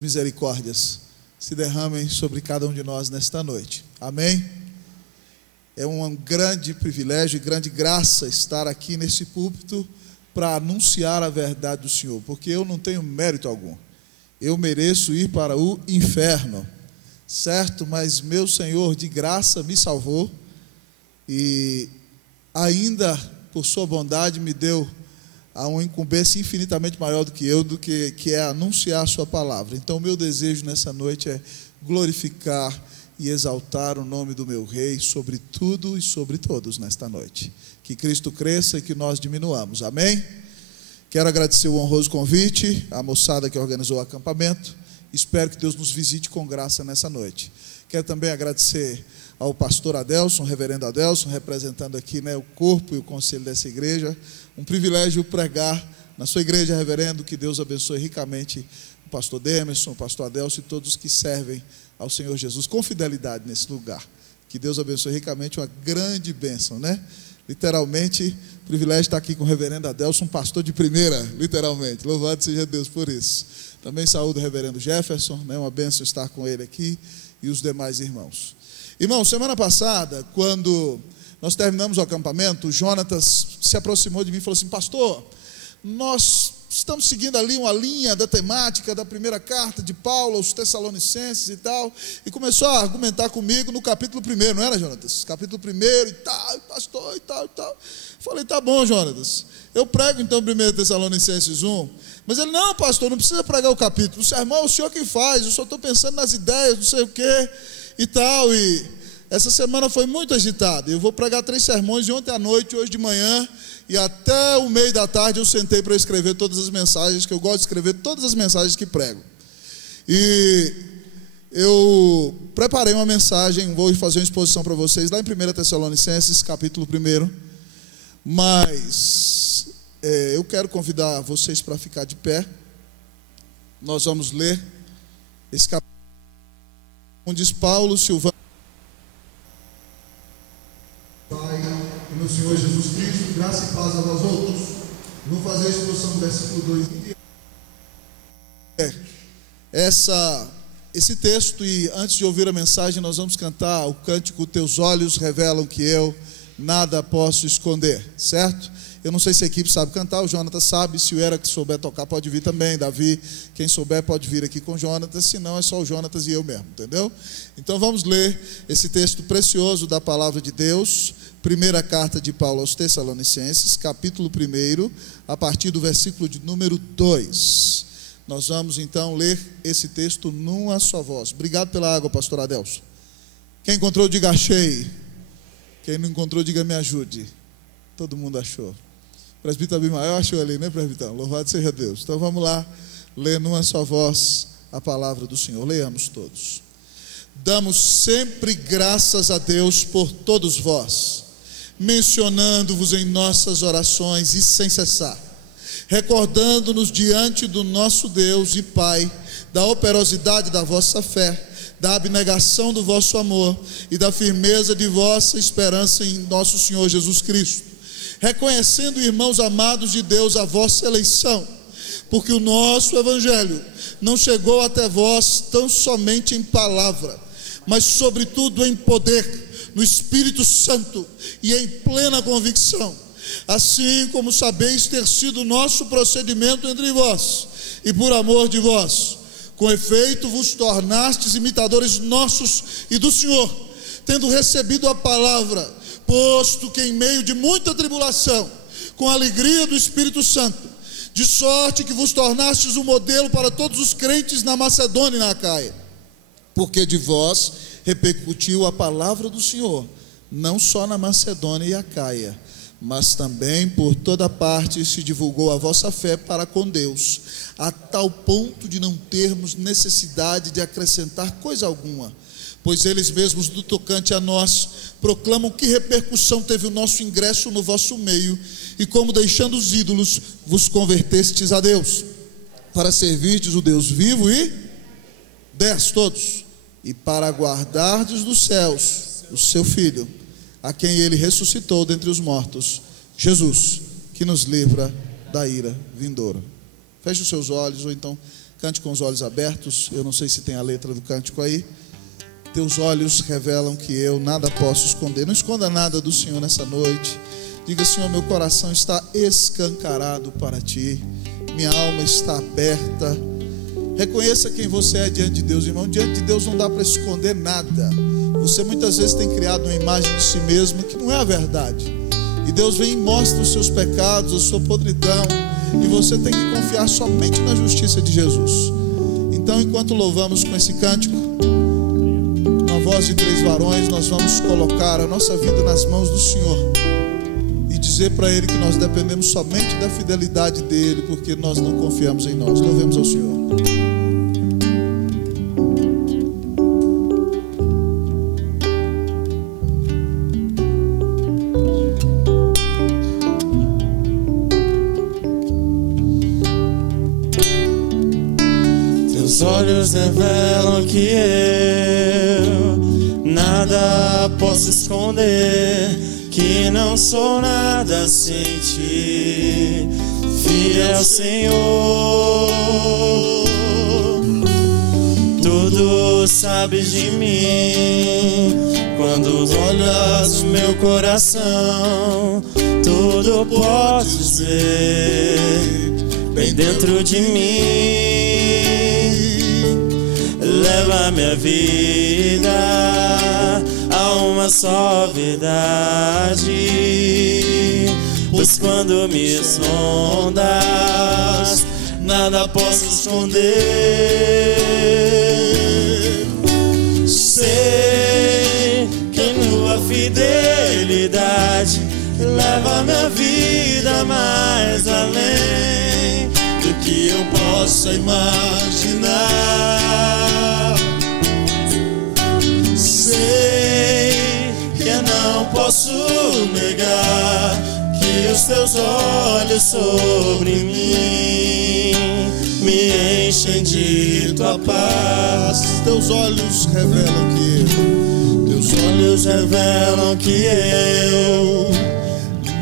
Misericórdias se derramem sobre cada um de nós nesta noite. Amém? É um grande privilégio e grande graça estar aqui nesse púlpito para anunciar a verdade do Senhor, porque eu não tenho mérito algum. Eu mereço ir para o inferno, certo? Mas meu Senhor de graça me salvou e ainda por sua bondade me deu a uma incumbência infinitamente maior do que é anunciar a sua palavra. Então o meu desejo nessa noite é glorificar e exaltar o nome do meu Rei sobre tudo e sobre todos nesta noite. Que Cristo cresça e que nós diminuamos. Amém? Quero agradecer o honroso convite à moçada que organizou o acampamento. Espero que Deus nos visite com graça nessa noite. Quero também agradecer ao pastor Adelson, reverendo Adelson, representando aqui, o corpo e o conselho dessa igreja. Um privilégio pregar na sua igreja, reverendo. Que Deus abençoe ricamente o pastor Demerson, o pastor Adelson e todos que servem ao Senhor Jesus com fidelidade nesse lugar. Que Deus abençoe ricamente, uma grande bênção, Literalmente, privilégio estar aqui com o reverendo Adelson, um pastor de primeira, literalmente. Louvado seja Deus por isso. Também saúdo o reverendo Jefferson, uma bênção estar com ele aqui e os demais irmãos. Irmãos, semana passada, quando nós terminamos o acampamento, o Jonatas se aproximou de mim e falou assim: pastor, nós estamos seguindo ali uma linha da temática da primeira carta de Paulo aos Tessalonicenses e tal, e começou a argumentar comigo no capítulo 1, não era, Jonatas? Capítulo 1 e tal, pastor, e tal, e tal. Falei: tá bom, Jonatas, eu prego então 1 Tessalonicenses 1, mas ele: não, pastor, não precisa pregar o capítulo, o sermão é o senhor que faz, eu só estou pensando nas ideias, não sei o quê, e tal. E essa semana foi muito agitada, eu vou pregar 3 sermões de ontem à noite, hoje de manhã, e até o meio da tarde eu sentei para escrever todas as mensagens, que eu gosto de escrever todas as mensagens que prego. E eu preparei uma mensagem, vou fazer uma exposição para vocês lá em 1 Tessalonicenses, capítulo 1. Mas eu quero convidar vocês para ficar de pé. Nós vamos ler esse capítulo, onde diz Paulo, Silvano, Pai, e no Senhor Jesus Cristo, graça e paz a vós outros. Vou fazer a exposição do versículo 2. Esse texto, e antes de ouvir a mensagem, nós vamos cantar o cântico Teus Olhos Revelam que eu nada posso esconder, certo? Eu não sei se a equipe sabe cantar, o Jonatas sabe, se o Era que souber tocar pode vir também, Davi, quem souber pode vir aqui com o Jonatas, se não é só o Jonatas e eu mesmo, entendeu? Então vamos ler esse texto precioso da palavra de Deus, primeira carta de Paulo aos Tessalonicenses, capítulo 1, a partir do versículo de número 2. Nós vamos então ler esse texto numa só voz. Obrigado pela água, pastor Adelson. Quem encontrou, diga achei. Quem não encontrou, diga me ajude. Todo mundo achou. O presbítero Abimael achou ali, presbítero? Louvado seja Deus. Então vamos lá, ler numa só voz a palavra do Senhor. Leiamos todos. Damos sempre graças a Deus por todos vós, mencionando-vos em nossas orações e sem cessar, recordando-nos diante do nosso Deus e Pai da operosidade da vossa fé, da abnegação do vosso amor e da firmeza de vossa esperança em nosso Senhor Jesus Cristo, reconhecendo, irmãos amados de Deus, a vossa eleição, porque o nosso evangelho não chegou até vós tão somente em palavra, mas sobretudo em poder, no Espírito Santo e em plena convicção, assim como sabeis ter sido o nosso procedimento entre vós, e por amor de vós, com efeito vos tornastes imitadores nossos e do Senhor, tendo recebido a palavra, posto que em meio de muita tribulação, com a alegria do Espírito Santo, de sorte que vos tornastes um modelo para todos os crentes na Macedônia e na Acaia, porque de vós repercutiu a palavra do Senhor, não só na Macedônia e Acaia, mas também por toda parte se divulgou a vossa fé para com Deus, a tal ponto de não termos necessidade de acrescentar coisa alguma, pois eles mesmos, do tocante a nós, proclamam que repercussão teve o nosso ingresso no vosso meio, e como deixando os ídolos, vos convertestes a Deus, para servirdes o Deus vivo e 10 todos, e para guardardes dos céus o seu Filho, a quem ele ressuscitou dentre os mortos, Jesus, que nos livra da ira vindoura. Feche os seus olhos, ou então Cante com os olhos abertos. Eu não sei se tem a letra do cântico aí. Teus olhos revelam que eu nada posso esconder. Não esconda nada do Senhor nessa noite. Diga: Senhor, meu coração está escancarado para Ti. Minha alma está aberta. Reconheça quem você é diante de Deus, irmão. Diante de Deus não dá para esconder nada. Você muitas vezes tem criado uma imagem de si mesmo que não é a verdade. E Deus vem e mostra os seus pecados, a sua podridão. E você tem que confiar somente na justiça de Jesus. Então, enquanto louvamos com esse cântico, uma voz de 3 varões, nós vamos colocar a nossa vida nas mãos do Senhor e dizer para Ele que nós dependemos somente da fidelidade dEle, porque nós não confiamos em nós. Louvemos ao Senhor. Teus olhos revelam que eu nada posso esconder, que não sou nada sem Ti, fiel Senhor. Tudo sabes de mim, quando olhas meu coração, tudo podes ver bem dentro de mim. Leva minha vida a uma só verdade, pois quando me sondas, nada posso esconder. Sei que tua fidelidade leva minha vida mais além do que eu possa imaginar. Sei que eu não posso negar que os teus olhos sobre mim me enchem de tua paz. Teus olhos revelam que Teus olhos revelam que eu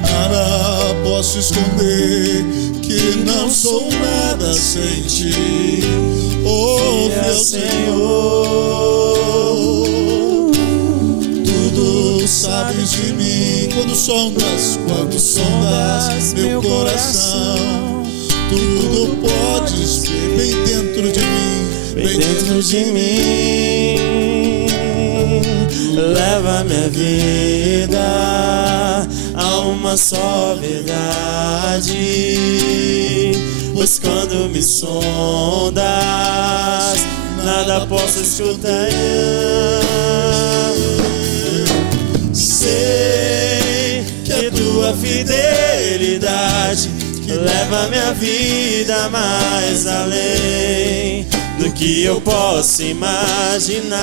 nada posso esconder, que não sou nada sem Ti, oh fiel meu Senhor. Tudo sabes de mim quando sondas meu coração. Tudo podes ver bem dentro de mim, Bem dentro de mim. Leva minha vida a uma só verdade, pois quando me sondas, nada posso escutar. Sei que tua fidelidade leva minha vida mais além do que eu posso imaginar.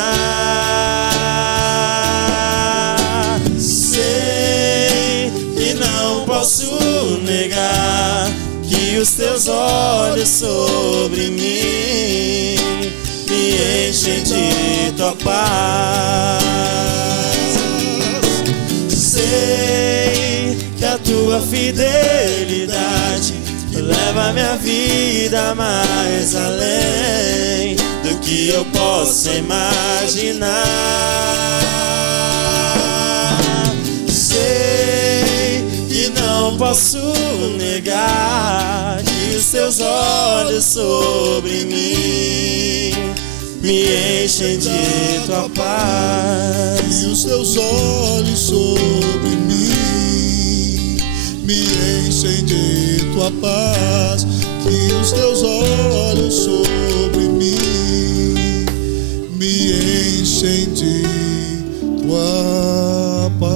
Sei que não posso negar que os teus olhos sobre mim me enchem de tua paz. Sei que a tua fidelidade leva minha vida mais além do que eu posso imaginar. Sei que não posso negar que os teus olhos sobre mim me enchem de tua paz. e os teus olhos sobre mim me enchem de tua paz. Que os teus olhos sobre mim me enchem de tua paz.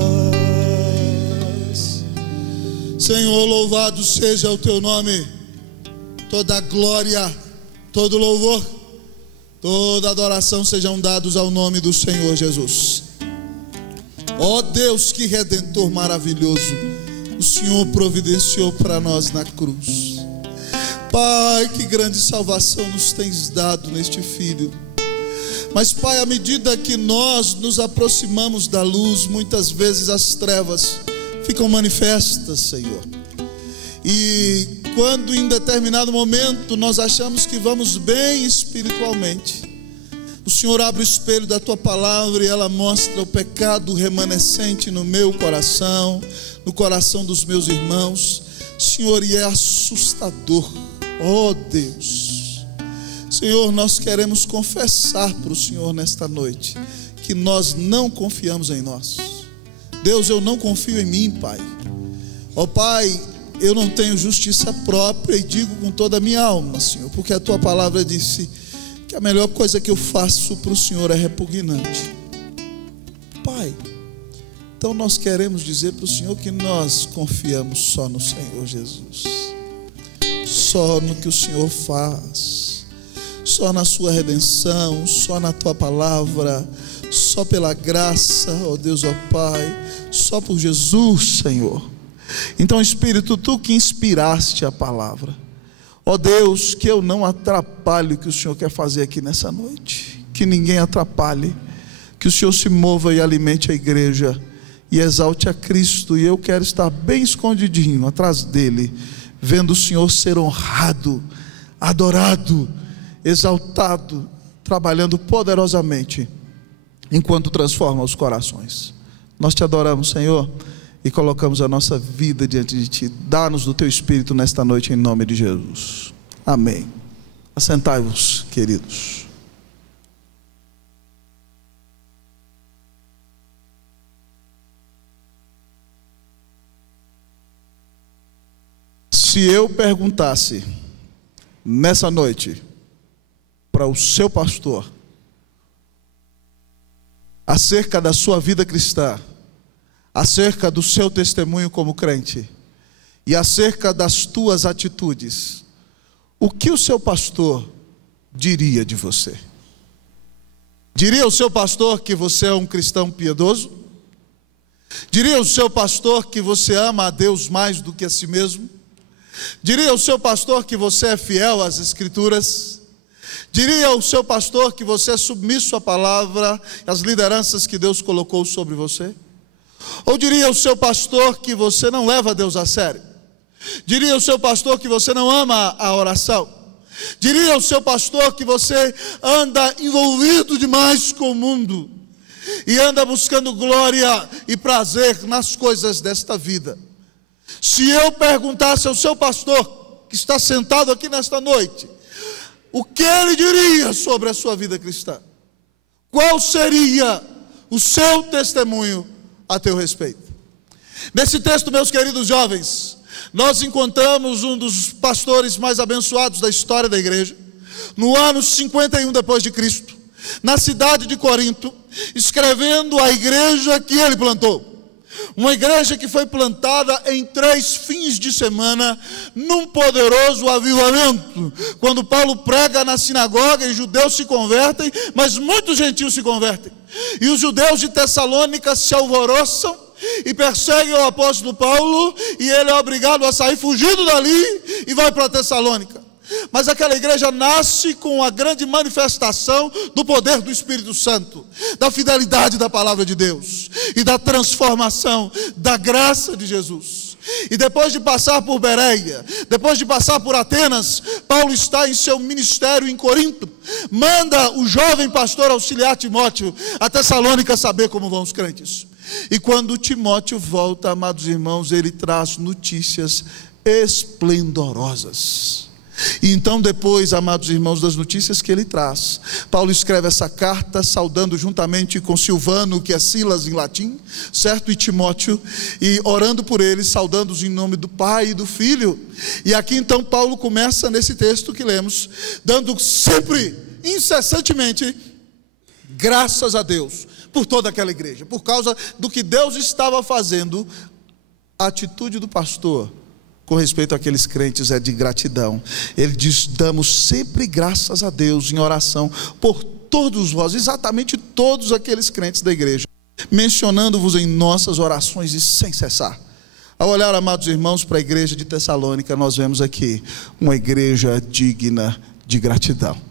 Senhor, louvado seja o teu nome. Toda glória, todo louvor, toda adoração sejam dados ao nome do Senhor Jesus. Ó Deus, que redentor maravilhoso o Senhor providenciou para nós na cruz. Pai, que grande salvação nos tens dado neste Filho. Mas Pai, à medida que nós nos aproximamos da luz, muitas vezes as trevas ficam manifestas, Senhor. E quando em determinado momento nós achamos que vamos bem espiritualmente, o Senhor abre o espelho da tua palavra e ela mostra o pecado remanescente no meu coração, no coração dos meus irmãos, Senhor, e é assustador. Oh Deus, Senhor, nós queremos confessar para o Senhor nesta noite que nós não confiamos em nós. Deus, eu não confio em mim, Pai. Ó Pai, eu não tenho justiça própria e digo com toda a minha alma, Senhor, porque a tua palavra disse que a melhor coisa que eu faço para o Senhor é repugnante. Pai, então nós queremos dizer para o Senhor que nós confiamos só no Senhor Jesus, só no que o Senhor faz, só na sua redenção, só na tua palavra, só pela graça, ó Deus, ó Pai, só por Jesus, Senhor. Então, Espírito, tu que inspiraste a palavra, ó Deus, que eu não atrapalhe o que o Senhor quer fazer aqui nessa noite, que ninguém atrapalhe, que o Senhor se mova e alimente a igreja e exalte a Cristo. E eu quero estar bem escondidinho atrás dele, vendo o Senhor ser honrado, adorado, exaltado, trabalhando poderosamente enquanto transforma os corações. Nós te adoramos, Senhor, e colocamos a nossa vida diante de ti. Dá-nos do teu Espírito nesta noite, em nome de Jesus. Amém. Assentai-vos, queridos. Se eu perguntasse nessa noite para o seu pastor acerca da sua vida cristã, acerca do seu testemunho como crente e acerca das tuas atitudes, o que o seu pastor diria de você? Diria o seu pastor que você é um cristão piedoso? Diria o seu pastor que você ama a Deus mais do que a si mesmo? Diria o seu pastor que você é fiel às Escrituras? Diria o seu pastor que você é submisso à palavra, às lideranças que Deus colocou sobre você? Ou diria o seu pastor que você não leva Deus a sério? Diria o seu pastor que você não ama a oração? Diria o seu pastor que você anda envolvido demais com o mundo e anda buscando glória e prazer nas coisas desta vida? Se eu perguntasse ao seu pastor que está sentado aqui nesta noite, o que ele diria sobre a sua vida cristã? Qual seria o seu testemunho a teu respeito? Nesse texto, meus queridos jovens, nós encontramos um dos pastores mais abençoados da história da igreja, no ano 51 depois de Cristo, na cidade de Corinto, escrevendo a igreja que ele plantou. Uma igreja que foi plantada em 3 fins de semana, num poderoso avivamento. Quando Paulo prega na sinagoga e judeus se convertem, mas muitos gentios se convertem. E os judeus de Tessalônica se alvoroçam e perseguem o apóstolo Paulo, e ele é obrigado a sair fugindo dali e vai para Tessalônica. Mas aquela igreja nasce com a grande manifestação do poder do Espírito Santo, da fidelidade da palavra de Deus e da transformação da graça de Jesus. E depois de passar por Bereia, depois de passar por Atenas, Paulo está em seu ministério em Corinto. Manda o jovem pastor auxiliar Timóteo a Tessalônica saber como vão os crentes. E quando Timóteo volta, amados irmãos, ele traz notícias esplendorosas. E então depois, amados irmãos, das notícias que ele traz, Paulo escreve essa carta saudando juntamente com Silvano, que é Silas em latim, certo? E Timóteo, e orando por eles, saudando-os em nome do Pai e do Filho. E aqui então Paulo começa nesse texto que lemos, dando sempre, incessantemente, graças a Deus por toda aquela igreja, por causa do que Deus estava fazendo. A atitude do pastor com respeito àqueles crentes é de gratidão. Ele diz: damos sempre graças a Deus em oração por todos vós, exatamente todos aqueles crentes da igreja, mencionando-vos em nossas orações e sem cessar. Ao olhar, amados irmãos, para a igreja de Tessalônica, nós vemos aqui uma igreja digna de gratidão.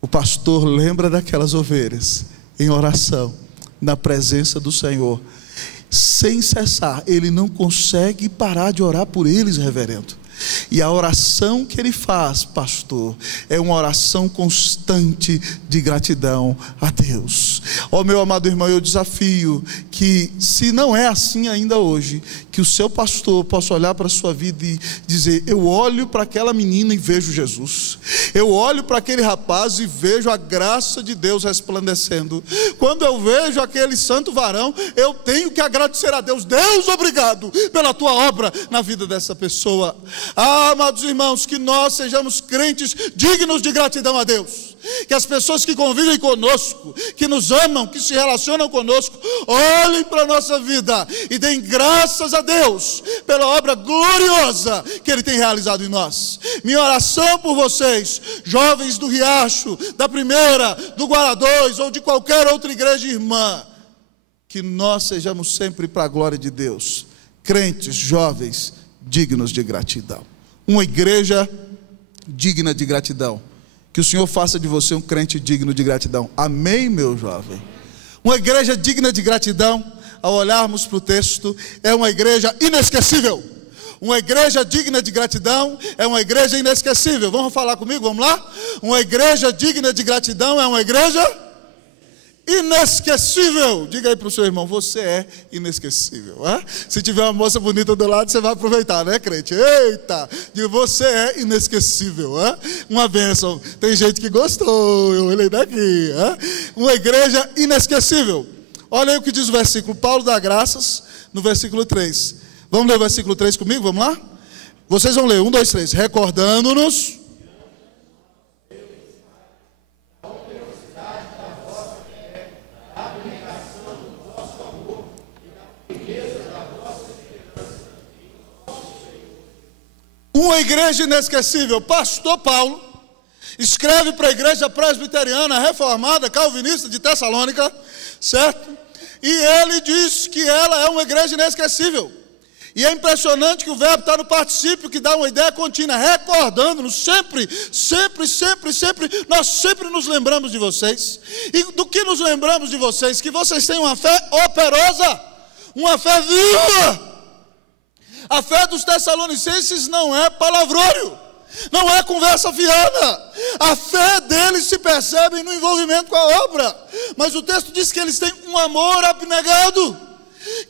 O pastor lembra daquelas ovelhas em oração, na presença do Senhor, sem cessar. Ele não consegue parar de orar por eles, reverendo. E a oração que ele faz, pastor, é uma oração constante de gratidão a Deus. Ó meu amado irmão, eu desafio que, se não é assim ainda hoje, que o seu pastor possa olhar para a sua vida e dizer: eu olho para aquela menina e vejo Jesus, eu olho para aquele rapaz e vejo a graça de Deus resplandecendo. Quando eu vejo aquele santo varão, eu tenho que agradecer a Deus. Deus, obrigado pela tua obra na vida dessa pessoa. Amados irmãos, que nós sejamos crentes dignos de gratidão a Deus. Que as pessoas que convivem conosco, que nos amam, que se relacionam conosco, olhem para a nossa vida e deem graças a Deus pela obra gloriosa que Ele tem realizado em nós. Minha oração por vocês, jovens do Riacho, da Primeira, do Guará 2 ou de qualquer outra igreja irmã, que nós sejamos sempre para a glória de Deus, crentes, jovens, dignos de gratidão. Uma igreja digna de gratidão. Que o Senhor faça de você um crente digno de gratidão. Amém, meu jovem? Uma igreja digna de gratidão, ao olharmos para o texto, é uma igreja inesquecível. Uma igreja digna de gratidão é uma igreja inesquecível. Vamos falar comigo? Vamos lá? Uma igreja digna de gratidão é uma igreja inesquecível. Diga aí para o seu irmão: você é inesquecível. Se tiver uma moça bonita do lado, você vai aproveitar, né, crente? Eita, diga: você é inesquecível. Uma bênção. Tem gente que gostou, eu olhei daqui. Uma igreja inesquecível. Olha aí o que diz o versículo. Paulo dá graças no versículo 3. Vamos ler o versículo 3 comigo? Vamos lá? Vocês vão ler, 1, 2, 3. Recordando-nos uma igreja inesquecível. Pastor Paulo escreve para a igreja presbiteriana reformada, calvinista de Tessalônica, certo? E ele diz que ela é uma igreja inesquecível. E é impressionante que o verbo está no particípio, que dá uma ideia contínua, recordando-nos sempre, nós sempre nos lembramos de vocês. E do que nos lembramos de vocês? Que vocês têm uma fé operosa, uma fé viva. A fé dos tessalonicenses não é palavrôrio, não é conversa fiada. A fé deles se percebe no envolvimento com a obra. Mas o texto diz que eles têm um amor abnegado,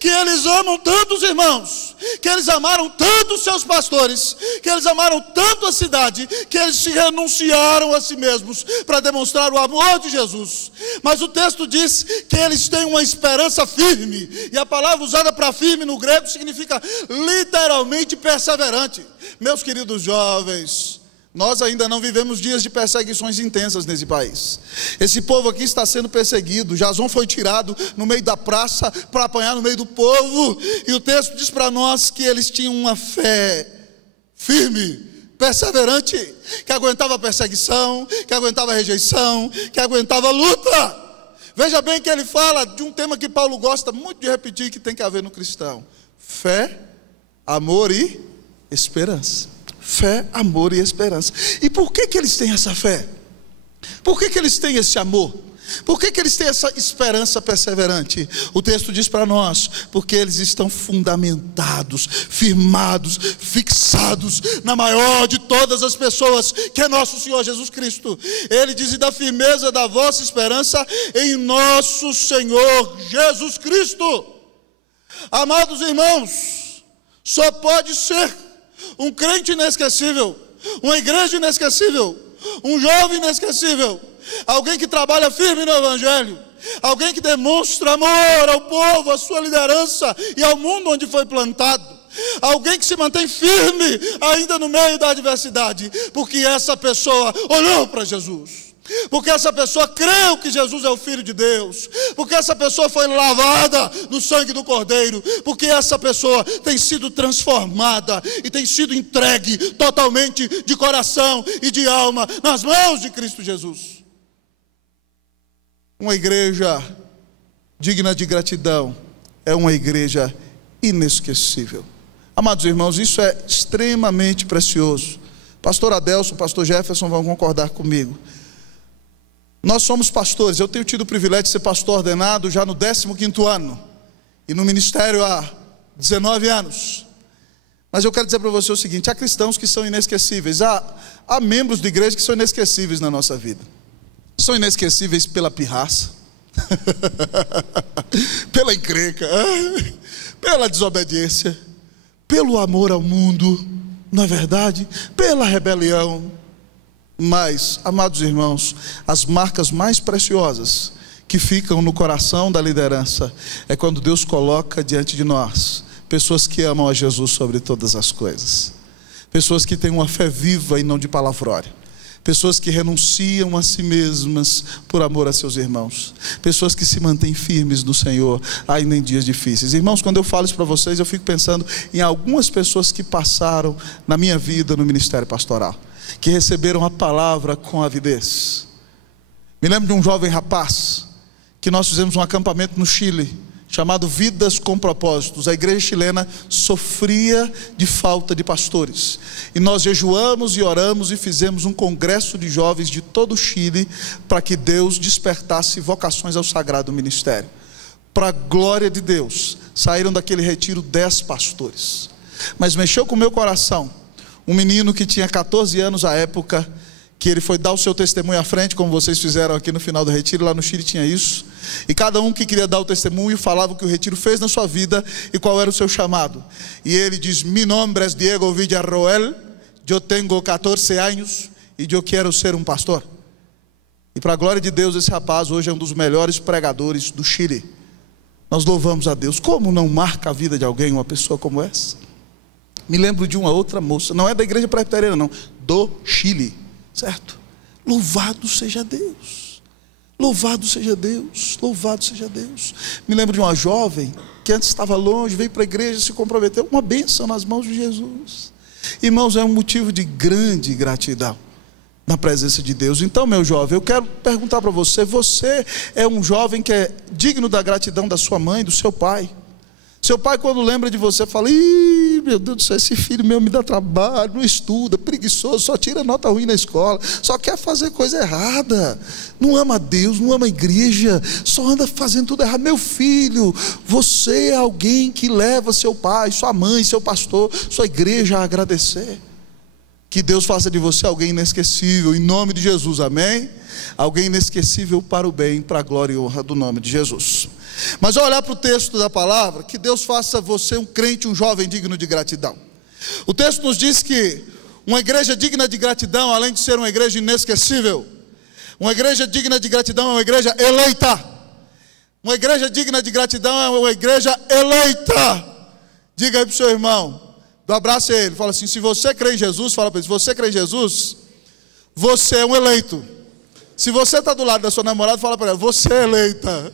que eles amam tanto os irmãos, que eles amaram tanto os seus pastores, que eles amaram tanto a cidade, que eles se renunciaram a si mesmos para demonstrar o amor de Jesus. Mas o texto diz que eles têm uma esperança firme, e a palavra usada para firme no grego significa literalmente perseverante. Meus queridos jovens, nós ainda não vivemos dias de perseguições intensas nesse país. Esse povo aqui está sendo perseguido. Jason foi tirado no meio da praça para apanhar no meio do povo. E o texto diz para nós que eles tinham uma fé firme, perseverante, que aguentava a perseguição, que aguentava a rejeição, que aguentava a luta. Veja bem que ele fala de um tema que Paulo gosta muito de repetir, que tem que haver no cristão: fé, amor e esperança. Fé, amor e esperança. E por que eles têm essa fé? Por que eles têm esse amor? Por que eles têm essa esperança perseverante? O texto diz para nós: porque eles estão fundamentados, firmados, fixados na maior de todas as pessoas, que é nosso Senhor Jesus Cristo. Ele diz: e da firmeza da vossa esperança em nosso Senhor Jesus Cristo. Amados irmãos, só pode ser um crente inesquecível, uma igreja inesquecível, um jovem inesquecível, alguém que trabalha firme no Evangelho, alguém que demonstra amor ao povo, à sua liderança e ao mundo onde foi plantado, alguém que se mantém firme ainda no meio da adversidade, porque essa pessoa olhou para Jesus, porque essa pessoa creu que Jesus é o Filho de Deus, porque essa pessoa foi lavada no sangue do Cordeiro, porque essa pessoa tem sido transformada e tem sido entregue totalmente de coração e de alma nas mãos de Cristo Jesus. Uma igreja digna de gratidão é uma igreja inesquecível. Amados irmãos, isso é extremamente precioso. Pastor Adelson, pastor Jefferson vão concordar comigo. Nós somos pastores. Eu tenho tido o privilégio de ser pastor ordenado já no 15º ano, e no ministério há 19 anos. Mas eu quero dizer para você o seguinte: há cristãos que são inesquecíveis, há membros de igreja que são inesquecíveis na nossa vida. São inesquecíveis pela pirraça, pela encrenca, pela desobediência, pelo amor ao mundo, não é verdade? Pela rebelião. Mas, amados irmãos, as marcas mais preciosas que ficam no coração da liderança é quando Deus coloca diante de nós pessoas que amam a Jesus sobre todas as coisas, pessoas que têm uma fé viva e não de palavrória, pessoas que renunciam a si mesmas por amor a seus irmãos, pessoas que se mantêm firmes no Senhor ainda em dias difíceis. Irmãos, quando eu falo isso para vocês, eu fico pensando em algumas pessoas que passaram na minha vida no ministério pastoral, que receberam a palavra com avidez. Me lembro de um jovem rapaz que nós fizemos um acampamento no Chile, chamado Vidas com Propósitos. A igreja chilena sofria de falta de pastores, e nós jejuamos e oramos e fizemos um congresso de jovens de todo o Chile, para que Deus despertasse vocações ao sagrado ministério. Para a glória de Deus, saíram daquele retiro 10 pastores. Mas mexeu com o meu coração um menino que tinha 14 anos à época, que ele foi dar o seu testemunho à frente, como vocês fizeram aqui no final do retiro. Lá no Chile tinha isso, e cada um que queria dar o testemunho falava o que o retiro fez na sua vida e qual era o seu chamado. E ele diz: mi nombre es Diego Villarroel, eu tenho 14 anos e eu quero ser um pastor. E para a glória de Deus, esse rapaz hoje é um dos melhores pregadores do Chile. Nós louvamos a Deus. Como não marca a vida de alguém uma pessoa como essa? Me lembro de uma outra moça, não é da igreja presbiteriana não, do Chile, certo? Louvado seja Deus, louvado seja Deus, louvado seja Deus. Me lembro de uma jovem que antes estava longe, veio para a igreja, se comprometeu, uma bênção nas mãos de Jesus. Irmãos, é um motivo de grande gratidão na presença de Deus. Então, meu jovem, eu quero perguntar para você: você é um jovem que é digno da gratidão da sua mãe, do seu pai? Seu pai, quando lembra de você, fala: ih, meu Deus do céu, esse filho meu me dá trabalho, não estuda, preguiçoso, só tira nota ruim na escola, só quer fazer coisa errada, não ama Deus, não ama a igreja, só anda fazendo tudo errado. Meu filho, você é alguém que leva seu pai, sua mãe, seu pastor, sua igreja a agradecer. Que Deus faça de você alguém inesquecível, em nome de Jesus, amém? Alguém inesquecível para o bem, para a glória e honra do nome de Jesus. Mas ao olhar para o texto da palavra, que Deus faça você um crente, um jovem digno de gratidão. O texto nos diz que uma igreja digna de gratidão, além de ser uma igreja inesquecível, uma igreja digna de gratidão é uma igreja eleita. Uma igreja digna de gratidão é uma igreja eleita. Diga aí para o seu irmão, abraça ele, fala assim: se você crê em Jesus, fala para ele: se você crê em Jesus, você é um eleito. Se você está do lado da sua namorada, fala para ela: você é eleita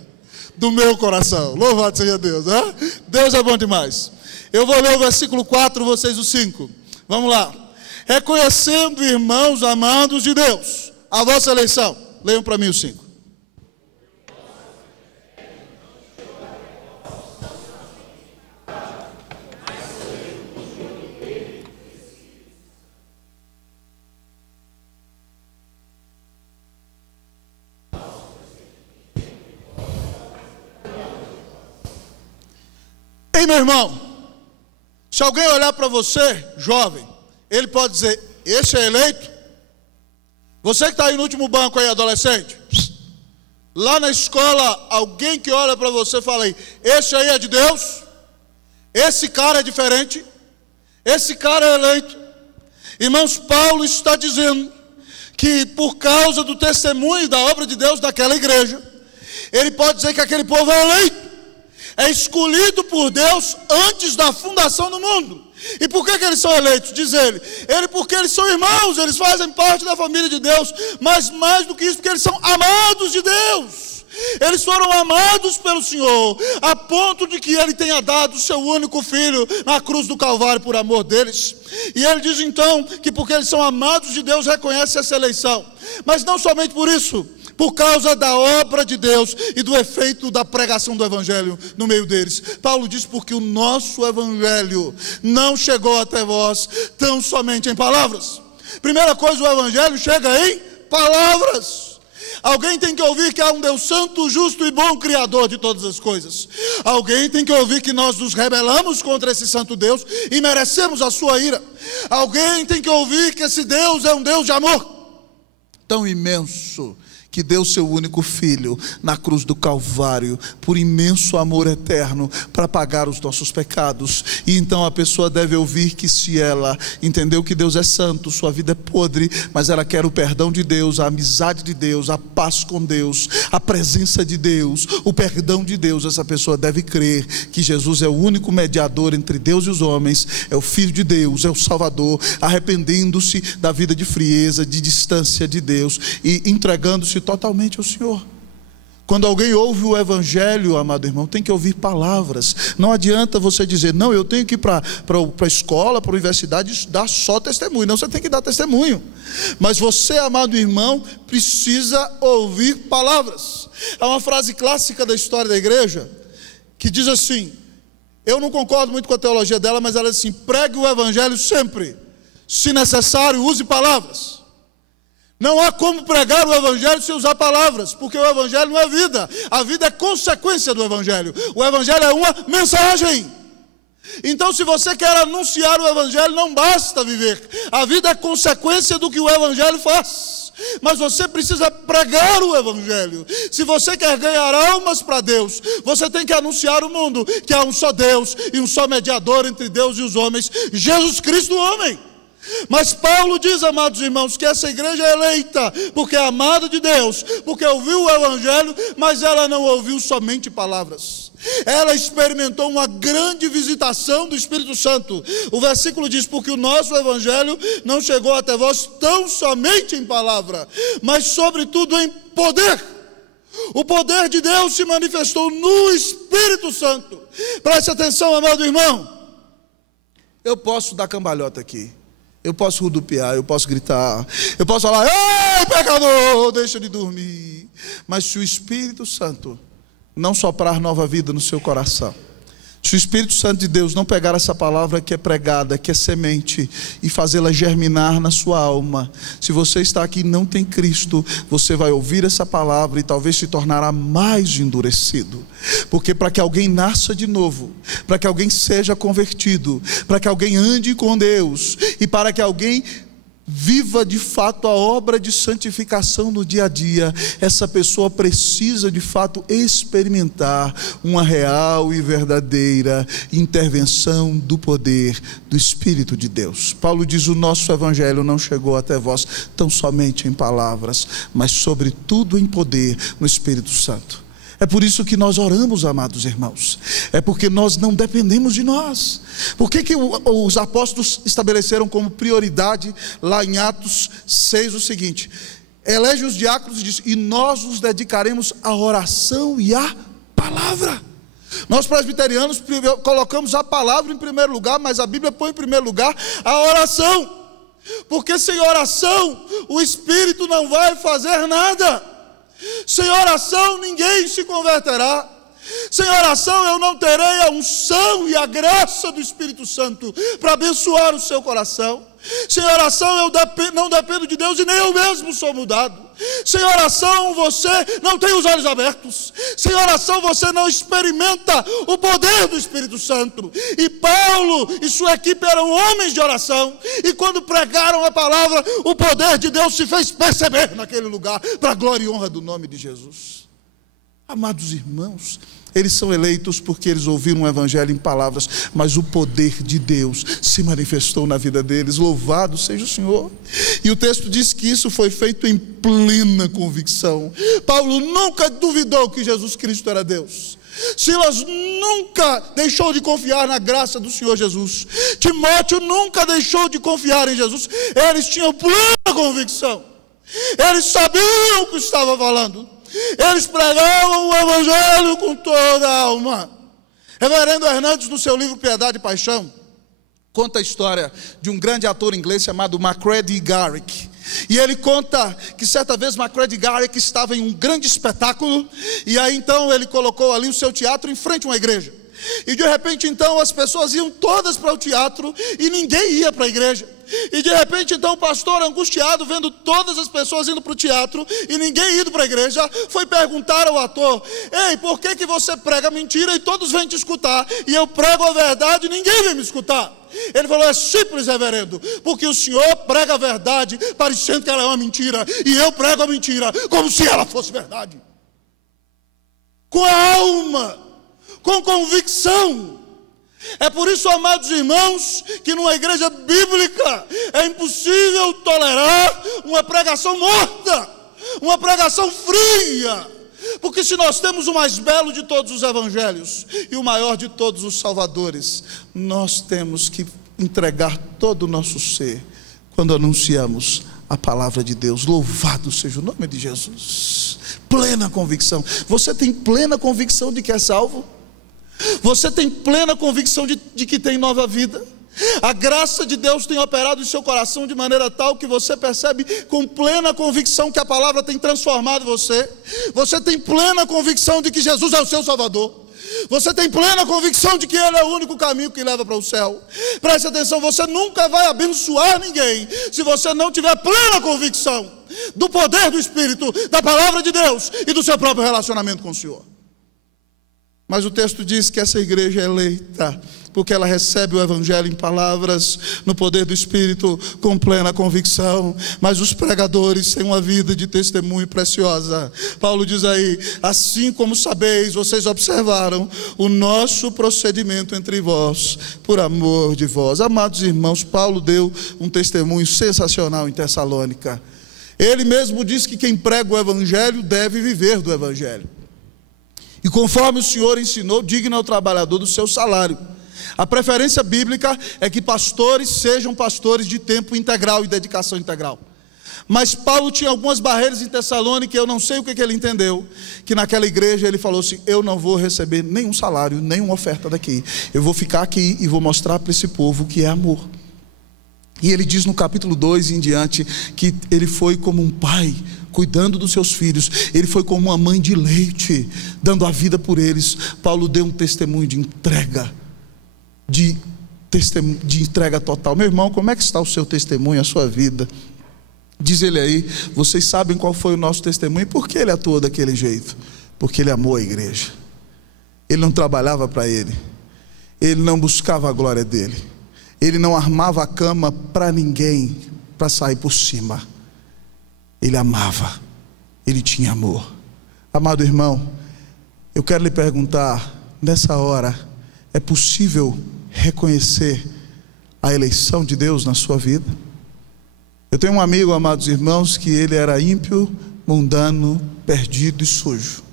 do meu coração. Louvado seja Deus, né? Deus é bom demais. Eu vou ler o versículo 4, vocês o 5. Vamos lá. Reconhecendo, irmãos amados de Deus, a vossa eleição. Leiam para mim o 5. Ei, meu irmão, se alguém olhar para você, jovem, ele pode dizer: esse é eleito? Você que está aí no último banco aí, adolescente, lá na escola, alguém que olha para você fala aí: esse aí é de Deus? Esse cara é diferente? Esse cara é eleito? Irmãos, Paulo está dizendo que por causa do testemunho da obra de Deus daquela igreja, ele pode dizer que aquele povo é eleito, é escolhido por Deus antes da fundação do mundo. E por que eles são eleitos? Diz ele, porque eles são irmãos, eles fazem parte da família de Deus, mas mais do que isso, porque eles são amados de Deus. Eles foram amados pelo Senhor, a ponto de que Ele tenha dado o seu único filho na cruz do Calvário por amor deles. E ele diz então que porque eles são amados de Deus, reconhece essa eleição. Mas não somente por isso, por causa da obra de Deus e do efeito da pregação do Evangelho no meio deles. Paulo diz: porque o nosso Evangelho não chegou até vós tão somente em palavras. Primeira coisa, o Evangelho chega em palavras. Alguém tem que ouvir que há um Deus santo, justo e bom, criador de todas as coisas. Alguém tem que ouvir que nós nos rebelamos contra esse santo Deus e merecemos a sua ira. Alguém tem que ouvir que esse Deus é um Deus de amor tão imenso, que deu seu único filho na cruz do Calvário, por imenso amor eterno, para pagar os nossos pecados. E então a pessoa deve ouvir que, se ela entendeu que Deus é santo, sua vida é podre, mas ela quer o perdão de Deus, a amizade de Deus, a paz com Deus, a presença de Deus, o perdão de Deus, essa pessoa deve crer que Jesus é o único mediador entre Deus e os homens, é o Filho de Deus, é o Salvador, arrependendo-se da vida de frieza, de distância de Deus e entregando-se totalmente ao Senhor. Quando alguém ouve o Evangelho, amado irmão, tem que ouvir palavras. Não adianta você dizer, não, eu tenho que ir para a escola, para a universidade, dar só testemunho. Não, você tem que dar testemunho. Mas você, amado irmão, precisa ouvir palavras. Há uma frase clássica da história da igreja, que diz assim, eu não concordo muito com a teologia dela, mas ela diz assim, pregue o Evangelho sempre. Se necessário, use palavras. Não há como pregar o Evangelho sem usar palavras, porque o Evangelho não é vida, a vida é consequência do Evangelho. O Evangelho é uma mensagem. Então, se você quer anunciar o Evangelho, não basta viver, a vida é consequência do que o Evangelho faz. Mas você precisa pregar o Evangelho. Se você quer ganhar almas para Deus, você tem que anunciar ao mundo que há um só Deus e um só mediador entre Deus e os homens, Jesus Cristo, o homem. Mas Paulo diz, amados irmãos, que essa igreja é eleita porque é amada de Deus, porque ouviu o Evangelho, mas ela não ouviu somente palavras. Ela experimentou uma grande visitação do Espírito Santo. O versículo diz, porque o nosso Evangelho não chegou até vós tão somente em palavra, mas sobretudo em poder. O poder de Deus se manifestou no Espírito Santo. Preste atenção, amado irmão. Eu posso dar cambalhota aqui, eu posso rodopiar, eu posso gritar, eu posso falar, ei, pecador, deixa de dormir. Mas se o Espírito Santo não soprar nova vida no seu coração, se o Espírito Santo de Deus não pegar essa palavra que é pregada, que é semente, e fazê-la germinar na sua alma, se você está aqui e não tem Cristo, você vai ouvir essa palavra e talvez se tornará mais endurecido. Porque para que alguém nasça de novo, para que alguém seja convertido, para que alguém ande com Deus e para que alguém viva de fato a obra de santificação no dia a dia, essa pessoa precisa de fato experimentar uma real e verdadeira intervenção do poder do Espírito de Deus. Paulo diz, o nosso Evangelho não chegou até vós tão somente em palavras, mas sobretudo em poder no Espírito Santo. É por isso que nós oramos, amados irmãos. É porque nós não dependemos de nós. Por que os apóstolos estabeleceram como prioridade lá em Atos 6 o seguinte? Elege os diáconos e diz, e nós nos dedicaremos à oração e à palavra. Nós presbiterianos colocamos a palavra em primeiro lugar, mas a Bíblia põe em primeiro lugar a oração. Porque sem oração o Espírito não vai fazer nada. Sem oração ninguém se converterá. Sem oração eu não terei a unção e a graça do Espírito Santo para abençoar o seu coração. Sem oração eu não dependo de Deus e nem eu mesmo sou mudado. Sem oração você não tem os olhos abertos. Sem oração você não experimenta o poder do Espírito Santo. E Paulo e sua equipe eram homens de oração. E quando pregaram a palavra, o poder de Deus se fez perceber naquele lugar, para a glória e honra do nome de Jesus. Amados irmãos, eles são eleitos porque eles ouviram o Evangelho em palavras, mas o poder de Deus se manifestou na vida deles. Louvado seja o Senhor. E o texto diz que isso foi feito em plena convicção. Paulo nunca duvidou que Jesus Cristo era Deus. Silas nunca deixou de confiar na graça do Senhor Jesus. Timóteo nunca deixou de confiar em Jesus. Eles tinham plena convicção. Eles sabiam o que estava falando. Eles pregavam o Evangelho com toda a alma. Reverendo Hernandes, no seu livro Piedade e Paixão, conta a história de um grande ator inglês chamado Macready Garrick. E ele conta que certa vez Macready Garrick estava em um grande espetáculo, e aí então ele colocou ali o seu teatro em frente a uma igreja. E de repente então as pessoas iam todas para o teatro e ninguém ia para a igreja. E de repente então o pastor, angustiado, vendo todas as pessoas indo para o teatro e ninguém indo para a igreja, foi perguntar ao ator: ei, por que você prega mentira e todos vêm te escutar, e eu prego a verdade e ninguém vem me escutar? Ele falou: é simples, reverendo, porque o senhor prega a verdade parecendo que ela é uma mentira, e eu prego a mentira como se ela fosse verdade, com a alma, com convicção. É por isso, amados irmãos, que numa igreja bíblica é impossível tolerar uma pregação morta, uma pregação fria. Porque se nós temos o mais belo de todos os evangelhos e o maior de todos os salvadores, nós temos que entregar todo o nosso ser quando anunciamos a palavra de Deus. Louvado seja o nome de Jesus. Plena convicção. Você tem plena convicção de que é salvo? Você tem plena convicção de que tem nova vida? A graça de Deus tem operado em seu coração de maneira tal que você percebe com plena convicção que a palavra tem transformado você? Você tem plena convicção de que Jesus é o seu Salvador? Você tem plena convicção de que Ele é o único caminho que leva para o céu? Preste atenção, você nunca vai abençoar ninguém se você não tiver plena convicção do poder do Espírito, da palavra de Deus e do seu próprio relacionamento com o Senhor. Mas o texto diz que essa igreja é eleita porque ela recebe o evangelho em palavras, no poder do Espírito, com plena convicção. Mas os pregadores têm uma vida de testemunho preciosa. Paulo diz aí: assim como sabeis, vocês observaram o nosso procedimento entre vós, por amor de vós. Amados irmãos, Paulo deu um testemunho sensacional em Tessalônica. Ele mesmo diz que quem prega o evangelho deve viver do evangelho. E conforme o Senhor ensinou, digno ao trabalhador do seu salário. A preferência bíblica é que pastores sejam pastores de tempo integral e dedicação integral. Mas Paulo tinha algumas barreiras em Tessalônica, eu não sei o que ele entendeu, que naquela igreja ele falou assim: eu não vou receber nenhum salário, nenhuma oferta daqui. Eu vou ficar aqui e vou mostrar para esse povo o que é amor. E ele diz no capítulo 2 em diante que ele foi como um pai cuidando dos seus filhos, ele foi como uma mãe de leite, dando a vida por eles. Paulo deu um testemunho de entrega, de entrega total. Meu irmão, como é que está o seu testemunho, a sua vida? Diz ele aí: vocês sabem qual foi o nosso testemunho? Por que ele atuou daquele jeito? Porque ele amou a igreja. Ele não trabalhava para ele, ele não buscava a glória dele, ele não armava a cama para ninguém, para sair por cima. Ele amava, ele tinha amor. Amado irmão, eu quero lhe perguntar, nessa hora, é possível reconhecer a eleição de Deus na sua vida? Eu tenho um amigo, amados irmãos, que ele era ímpio, mundano, perdido e sujo.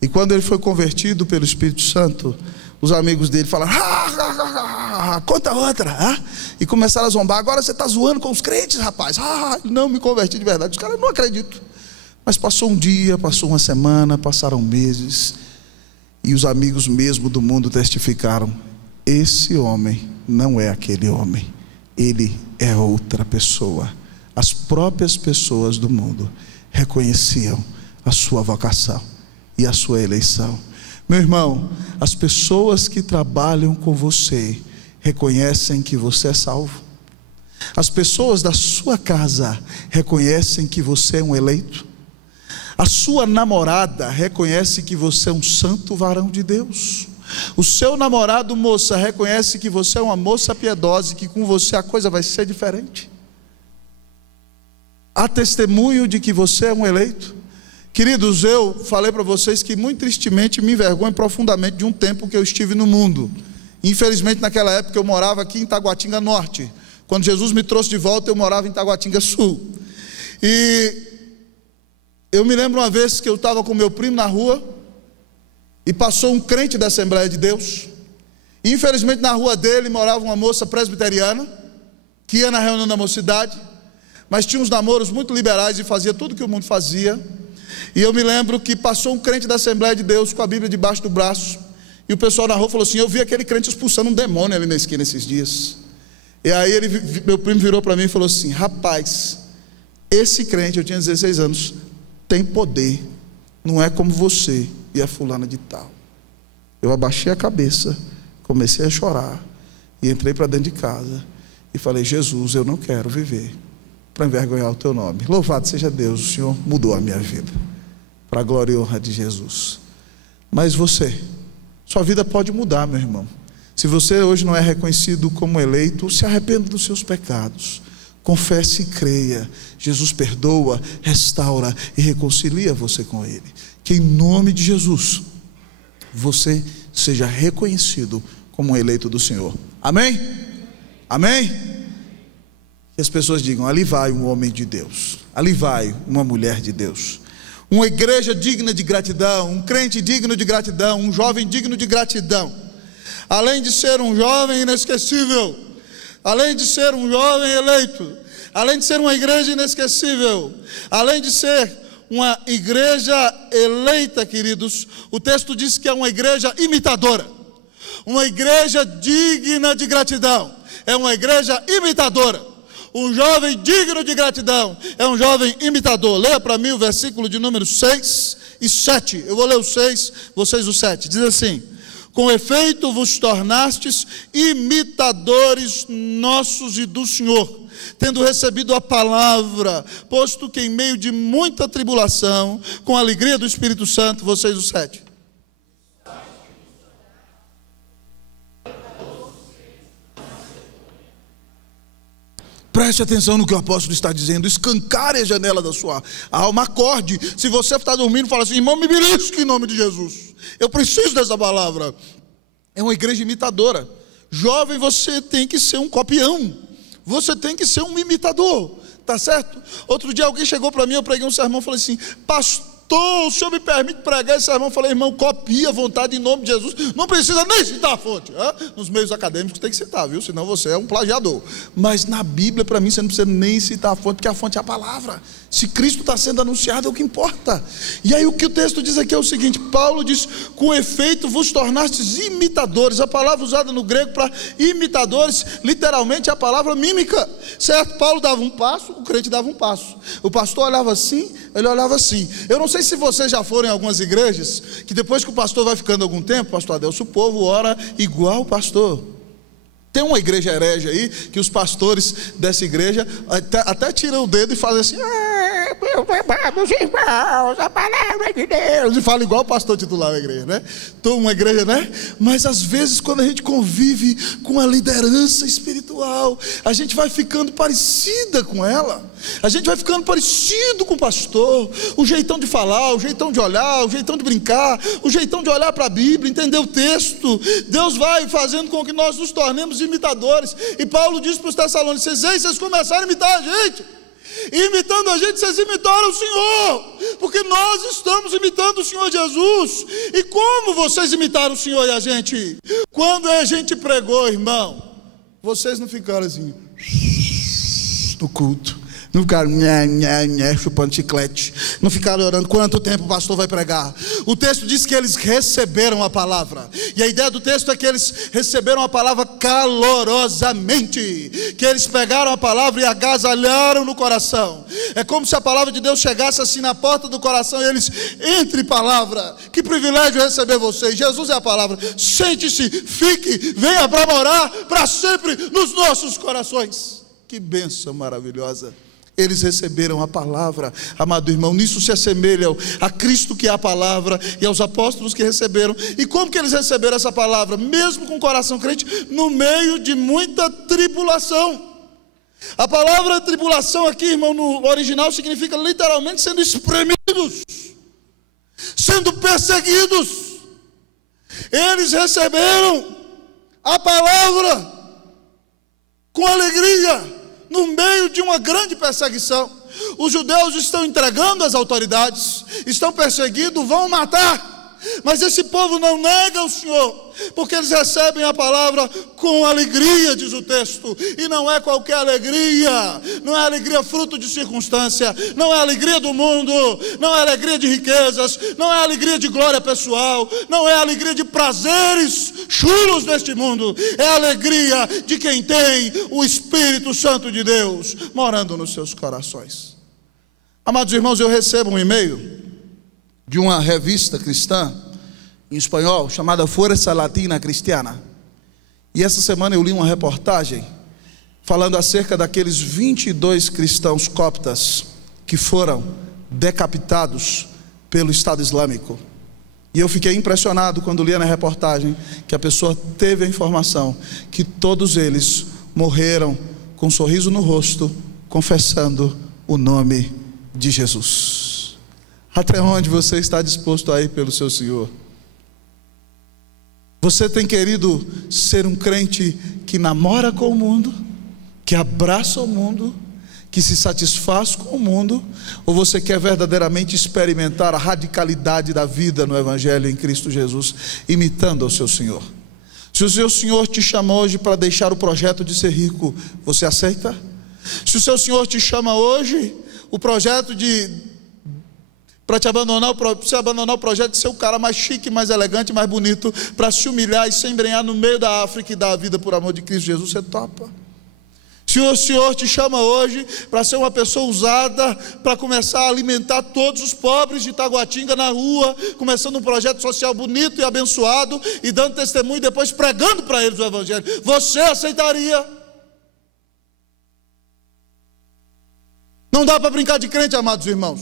E quando ele foi convertido pelo Espírito Santo, os amigos dele falaram: conta outra, e começaram a zombar. Agora você está zoando com os crentes, rapaz. Não me converti de verdade. Os caras: não acredito. Mas passou um dia, passou uma semana, passaram meses, e os amigos mesmo do mundo testificaram: esse homem não é aquele homem, ele é outra pessoa. As próprias pessoas do mundo reconheciam a sua vocação e a sua eleição. Meu irmão, as pessoas que trabalham com você reconhecem que você é salvo. As pessoas da sua casa reconhecem que você é um eleito. A sua namorada reconhece que você é um santo varão de Deus. O seu namorado, moça, reconhece que você é uma moça piedosa e que com você a coisa vai ser diferente. Há testemunho de que você é um eleito. Queridos, eu falei para vocês que muito tristemente me envergonho profundamente de um tempo que eu estive no mundo. Infelizmente naquela época eu morava aqui em Taguatinga Norte. Quando Jesus me trouxe de volta, eu morava em Taguatinga Sul. E eu me lembro uma vez que eu estava com meu primo na rua e passou um crente da Assembleia de Deus. E infelizmente na rua dele morava uma moça presbiteriana que ia na reunião da mocidade, mas tinha uns namoros muito liberais e fazia tudo que o mundo fazia. E eu me lembro que passou um crente da Assembleia de Deus com a Bíblia debaixo do braço, e o pessoal na rua falou assim: eu vi aquele crente expulsando um demônio ali na esquina esses dias. E aí meu primo virou para mim e falou assim: rapaz, esse crente, eu tinha 16 anos, tem poder, não é como você e a fulana de tal. Eu abaixei a cabeça, comecei a chorar e entrei para dentro de casa e falei: Jesus, eu não quero viver para envergonhar o teu nome. Louvado seja Deus, o Senhor mudou a minha vida, para a glória e honra de Jesus. Mas você, sua vida pode mudar, meu irmão. Se você hoje não é reconhecido como eleito, se arrependa dos seus pecados, confesse e creia. Jesus perdoa, restaura e reconcilia você com Ele. Que em nome de Jesus você seja reconhecido como um eleito do Senhor. Amém? Amém? Que as pessoas digam: ali vai um homem de Deus, ali vai uma mulher de Deus, uma igreja digna de gratidão, um crente digno de gratidão, um jovem digno de gratidão. Além de ser um jovem inesquecível, além de ser um jovem eleito, além de ser uma igreja inesquecível, além de ser uma igreja eleita, queridos, o texto diz que é uma igreja imitadora, uma igreja digna de gratidão, é uma igreja imitadora. Um jovem digno de gratidão é um jovem imitador. Leia para mim o versículo de número 6 e 7. Eu vou ler o 6, vocês o 7. Diz assim: com efeito vos tornastes imitadores nossos e do Senhor, tendo recebido a palavra, posto que em meio de muita tribulação, com a alegria do Espírito Santo, vocês o 7. Preste atenção no que o apóstolo está dizendo. Escancare a janela da sua alma, acorde. Se você está dormindo, fala assim: irmão, me belisque em nome de Jesus, eu preciso dessa palavra. É uma igreja imitadora. Jovem, você tem que ser um copião, você tem que ser um imitador, tá certo? Outro dia alguém chegou para mim, eu preguei um sermão, falei assim: pastor, o senhor me permite pregar esse sermão? Eu falei: irmão, copia a vontade em nome de Jesus, não precisa nem citar a fonte. Nos meios acadêmicos tem que citar, viu? Senão você é um plagiador. Mas na Bíblia, para mim, você não precisa nem citar a fonte, porque a fonte é a palavra. Se Cristo está sendo anunciado, é o que importa. E aí o que o texto diz aqui é o seguinte: Paulo diz: com efeito vos tornastes imitadores. A palavra usada no grego para imitadores, literalmente é a palavra mímica, certo? Paulo dava um passo, o crente dava um passo, o pastor olhava assim, ele olhava assim. Eu não sei se vocês já foram em algumas igrejas, que depois que o pastor vai ficando algum tempo, pastor Adelso, o povo ora igual o pastor. Tem uma igreja herege aí, que os pastores dessa igreja até tiram o dedo e fazem assim: meus irmãos, a palavra de Deus, e fala igual o pastor titular da igreja, né? Então, uma igreja, né? Mas às vezes, quando a gente convive com a liderança espiritual, a gente vai ficando parecida com ela, a gente vai ficando parecido com o pastor. O jeitão de falar, o jeitão de olhar, o jeitão de brincar, o jeitão de olhar para a Bíblia, entender o texto. Deus vai fazendo com que nós nos tornemos imitadores. E Paulo diz para os Tessalonicenses: ei, vocês começaram a imitar a gente, e imitando a gente, vocês imitaram o Senhor, porque nós estamos imitando o Senhor Jesus. E como vocês imitaram o Senhor e a gente? Quando a gente pregou, irmão, vocês não ficaram assim no culto, não ficaram chupando chiclete, não ficaram orando quanto tempo o pastor vai pregar. O texto diz que eles receberam a palavra, e a ideia do texto é que eles receberam a palavra calorosamente, que eles pegaram a palavra e agasalharam no coração. É como se a palavra de Deus chegasse assim na porta do coração e eles: entre palavra, que privilégio receber vocês, Jesus é a palavra, sente-se, fique, venha para morar para sempre nos nossos corações. Que bênção maravilhosa. Eles receberam a palavra, amado irmão. Nisso se assemelham a Cristo, que é a palavra, e aos apóstolos que receberam. E como que eles receberam essa palavra? Mesmo com o coração crente, no meio de muita tribulação. A palavra tribulação aqui, irmão, no original significa literalmente sendo espremidos, sendo perseguidos. Eles receberam a palavra com alegria, no meio de uma grande perseguição. Os judeus estão entregando as autoridades, estão perseguindo, vão matar. Mas esse povo não nega o Senhor, porque eles recebem a palavra com alegria, diz o texto. E não é qualquer alegria, não é alegria fruto de circunstância, não é alegria do mundo, não é alegria de riquezas, não é alegria de glória pessoal, não é alegria de prazeres chulos deste mundo. É a alegria de quem tem o Espírito Santo de Deus morando nos seus corações. Amados irmãos, eu recebo um e-mail de uma revista cristã, em espanhol, chamada Fuerza Latina Cristiana. E essa semana eu li uma reportagem falando acerca daqueles 22 cristãos coptas que foram decapitados pelo Estado Islâmico. E eu fiquei impressionado quando li na reportagem que a pessoa teve a informação que todos eles morreram com um sorriso no rosto, confessando o nome de Jesus. Até onde você está disposto a ir pelo seu Senhor? Você tem querido ser um crente que namora com o mundo, que abraça o mundo, que se satisfaz com o mundo, ou você quer verdadeiramente experimentar a radicalidade da vida no Evangelho em Cristo Jesus, imitando ao seu Senhor? Se o seu Senhor te chama hoje para deixar o projeto de ser rico, você aceita? Se o seu Senhor te chama hoje, o projeto para te abandonar, você abandonar o projeto de ser o cara mais chique, mais elegante, mais bonito, para se humilhar e se embrenhar no meio da África e dar a vida por amor de Cristo Jesus, você topa? Se o Senhor te chama hoje para ser uma pessoa usada, para começar a alimentar todos os pobres de Taguatinga na rua, começando um projeto social bonito e abençoado, e dando testemunho e depois pregando para eles o Evangelho, você aceitaria? Não dá para brincar de crente, amados irmãos.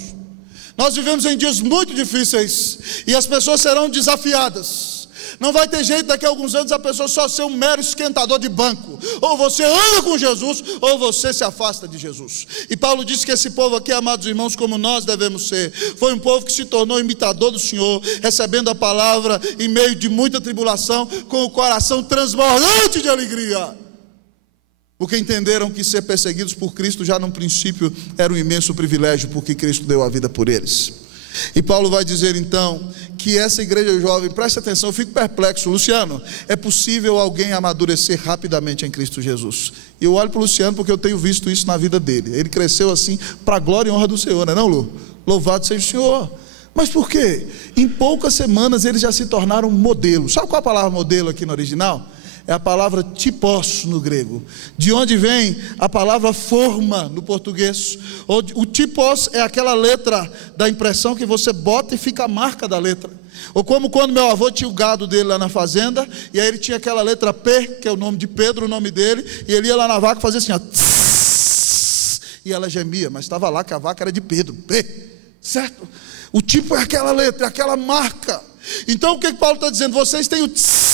Nós vivemos em dias muito difíceis, e as pessoas serão desafiadas. Não vai ter jeito daqui a alguns anos a pessoa só ser um mero esquentador de banco. Ou você anda com Jesus, ou você se afasta de Jesus. E Paulo disse que esse povo aqui, amados irmãos, como nós devemos ser, foi um povo que se tornou imitador do Senhor, recebendo a palavra em meio de muita tribulação, com o coração transbordante de alegria, porque entenderam que ser perseguidos por Cristo já no princípio era um imenso privilégio, porque Cristo deu a vida por eles. E Paulo vai dizer então que essa igreja jovem, preste atenção, eu fico perplexo. Luciano, é possível alguém amadurecer rapidamente em Cristo Jesus? E eu olho para o Luciano porque eu tenho visto isso na vida dele. Ele cresceu assim para a glória e honra do Senhor, não é não, Lu? Louvado seja o Senhor. Mas por quê? Em poucas semanas eles já se tornaram modelo. Sabe qual é a palavra modelo aqui no original? É a palavra tipos no grego, de onde vem a palavra forma no português. O tipos é aquela letra da impressão que você bota e fica a marca da letra. Ou como quando meu avô tinha o gado dele lá na fazenda, e aí ele tinha aquela letra P, que é o nome de Pedro, o nome dele, e ele ia lá na vaca e fazia assim, ó, tss, e ela gemia, mas estava lá que a vaca era de Pedro, P, certo? O tipo é aquela letra, é aquela marca. Então o que Paulo está dizendo? Vocês têm o tss,